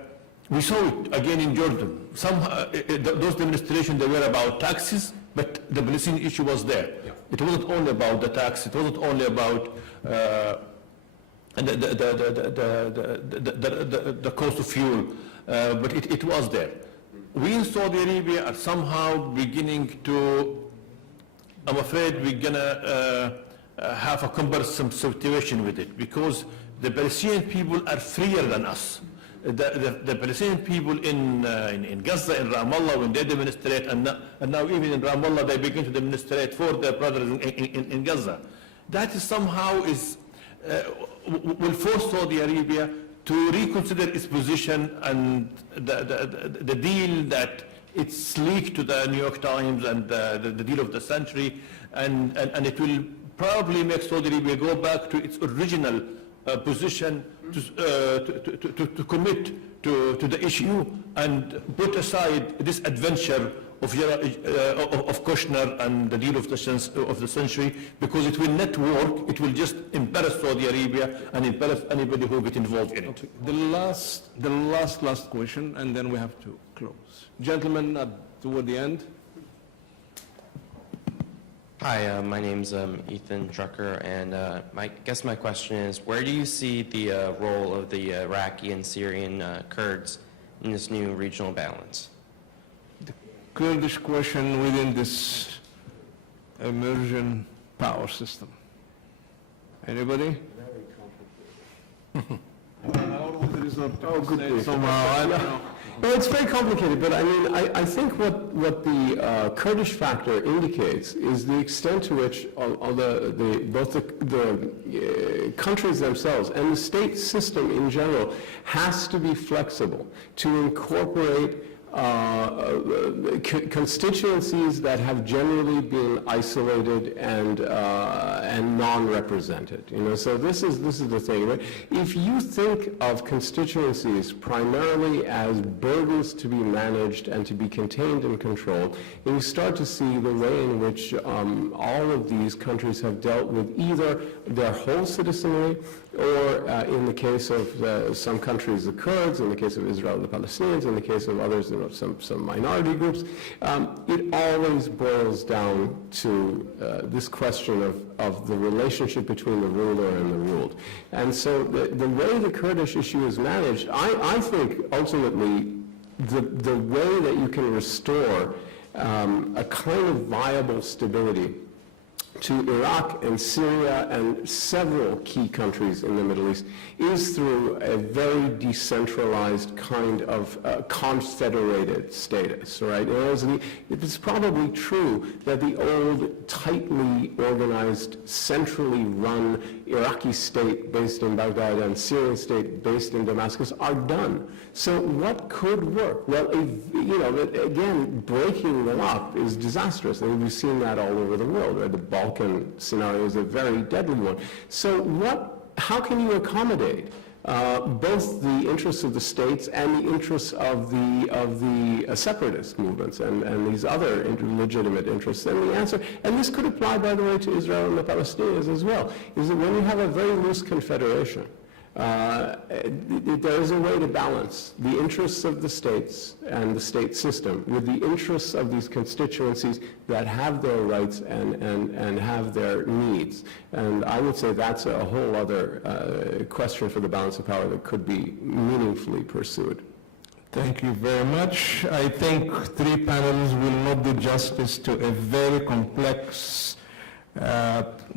we saw it again in Jordan. Those demonstrations, they were about taxes, but the Palestinian issue was there. Yeah. It wasn't only about the tax, it wasn't only about the cost of fuel, but it was there. We in Saudi Arabia are somehow beginning to, I'm afraid we're gonna have a cumbersome situation with it, because the Palestinian people are freer than us. The Palestinian people in Gaza, in Ramallah, when they demonstrate, and now even in Ramallah they begin to demonstrate for their brothers in Gaza. That is somehow will force Saudi Arabia to reconsider its position, and the deal that it's leaked to the New York Times and the deal of the century, and it will probably make Saudi Arabia go back to its original position to commit to the issue and put aside this adventure of Kushner and the deal of the century, because it will not work. It will just embarrass Saudi Arabia and embarrass anybody who get involved in it. The last question, and then we have to close. Gentlemen at toward the end. Hi, my name's Ethan Drucker, and I guess my question is, where do you see the role of the Iraqi and Syrian Kurds in this new regional balance? Kurdish question within this emerging power system. Anybody? Oh, good grief. Somehow, I don't know. Well, it's very complicated, but I mean, I think what the Kurdish factor indicates is the extent to which both the countries themselves and the state system in general has to be flexible to incorporate constituencies that have generally been isolated and non-represented. You know, so this is the thing. Right? If you think of constituencies primarily as burdens to be managed and to be contained and controlled, you start to see the way in which all of these countries have dealt with either their whole citizenry, or in the case of some countries, the Kurds, in the case of Israel, the Palestinians, in the case of others, you know, some minority groups, it always boils down to this question of the relationship between the ruler and the ruled. And so the way the Kurdish issue is managed, I think ultimately the way that you can restore a kind of viable stability to Iraq and Syria and several key countries in the Middle East is through a very decentralized kind of confederated status, right? It's probably true that the old, tightly organized, centrally run Iraqi state based in Baghdad and Syrian state based in Damascus are done. So what could work? Well, you know, again, breaking them up is disastrous. I mean, we've seen that all over the world, right? The Balkan scenario is a very deadly one. So how can you accommodate both the interests of the states and the interests of the separatist movements and these other legitimate interests? And the answer, and this could apply, by the way, to Israel and the Palestinians as well, is that when you have a very loose confederation, there is a way to balance the interests of the states and the state system with the interests of these constituencies that have their rights and have their needs. And I would say that's a whole other question for the balance of power that could be meaningfully pursued. Thank you very much. I think three panels will not do justice to a very complex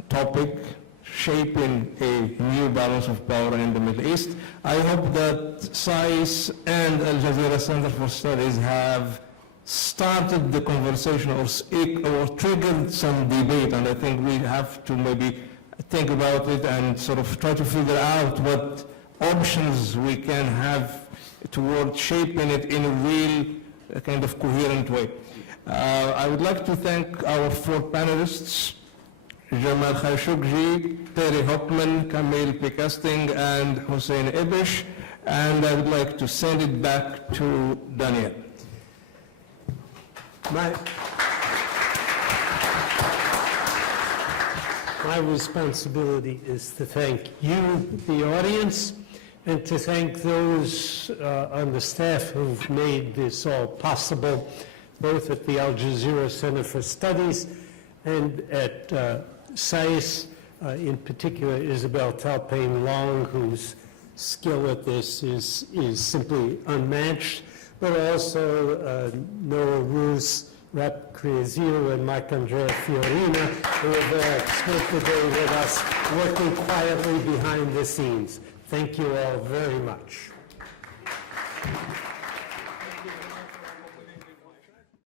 topic, shaping a new balance of power in the Middle East. I hope that SAIS and Aljazeera Center for Studies have started the conversation or triggered some debate, and I think we have to maybe think about it and sort of try to figure out what options we can have toward shaping it in a real kind of coherent way. I would like to thank our four panelists, Jamal Khashoggi, Terry Hockman, Camille Picasting, and Hussein Ibish, and I would like to send it back to Daniel. My responsibility is to thank you, the audience, and to thank those on the staff who've made this all possible, both at the Aljazeera Center for Studies and at SAIS, in particular Isabel Talpain-Long, whose skill at this is simply unmatched, but also Noah Roos, Rap Criazillo, and Marc-Andrea Fiorina, who have spent the day with us working quietly behind the scenes. Thank you all very much.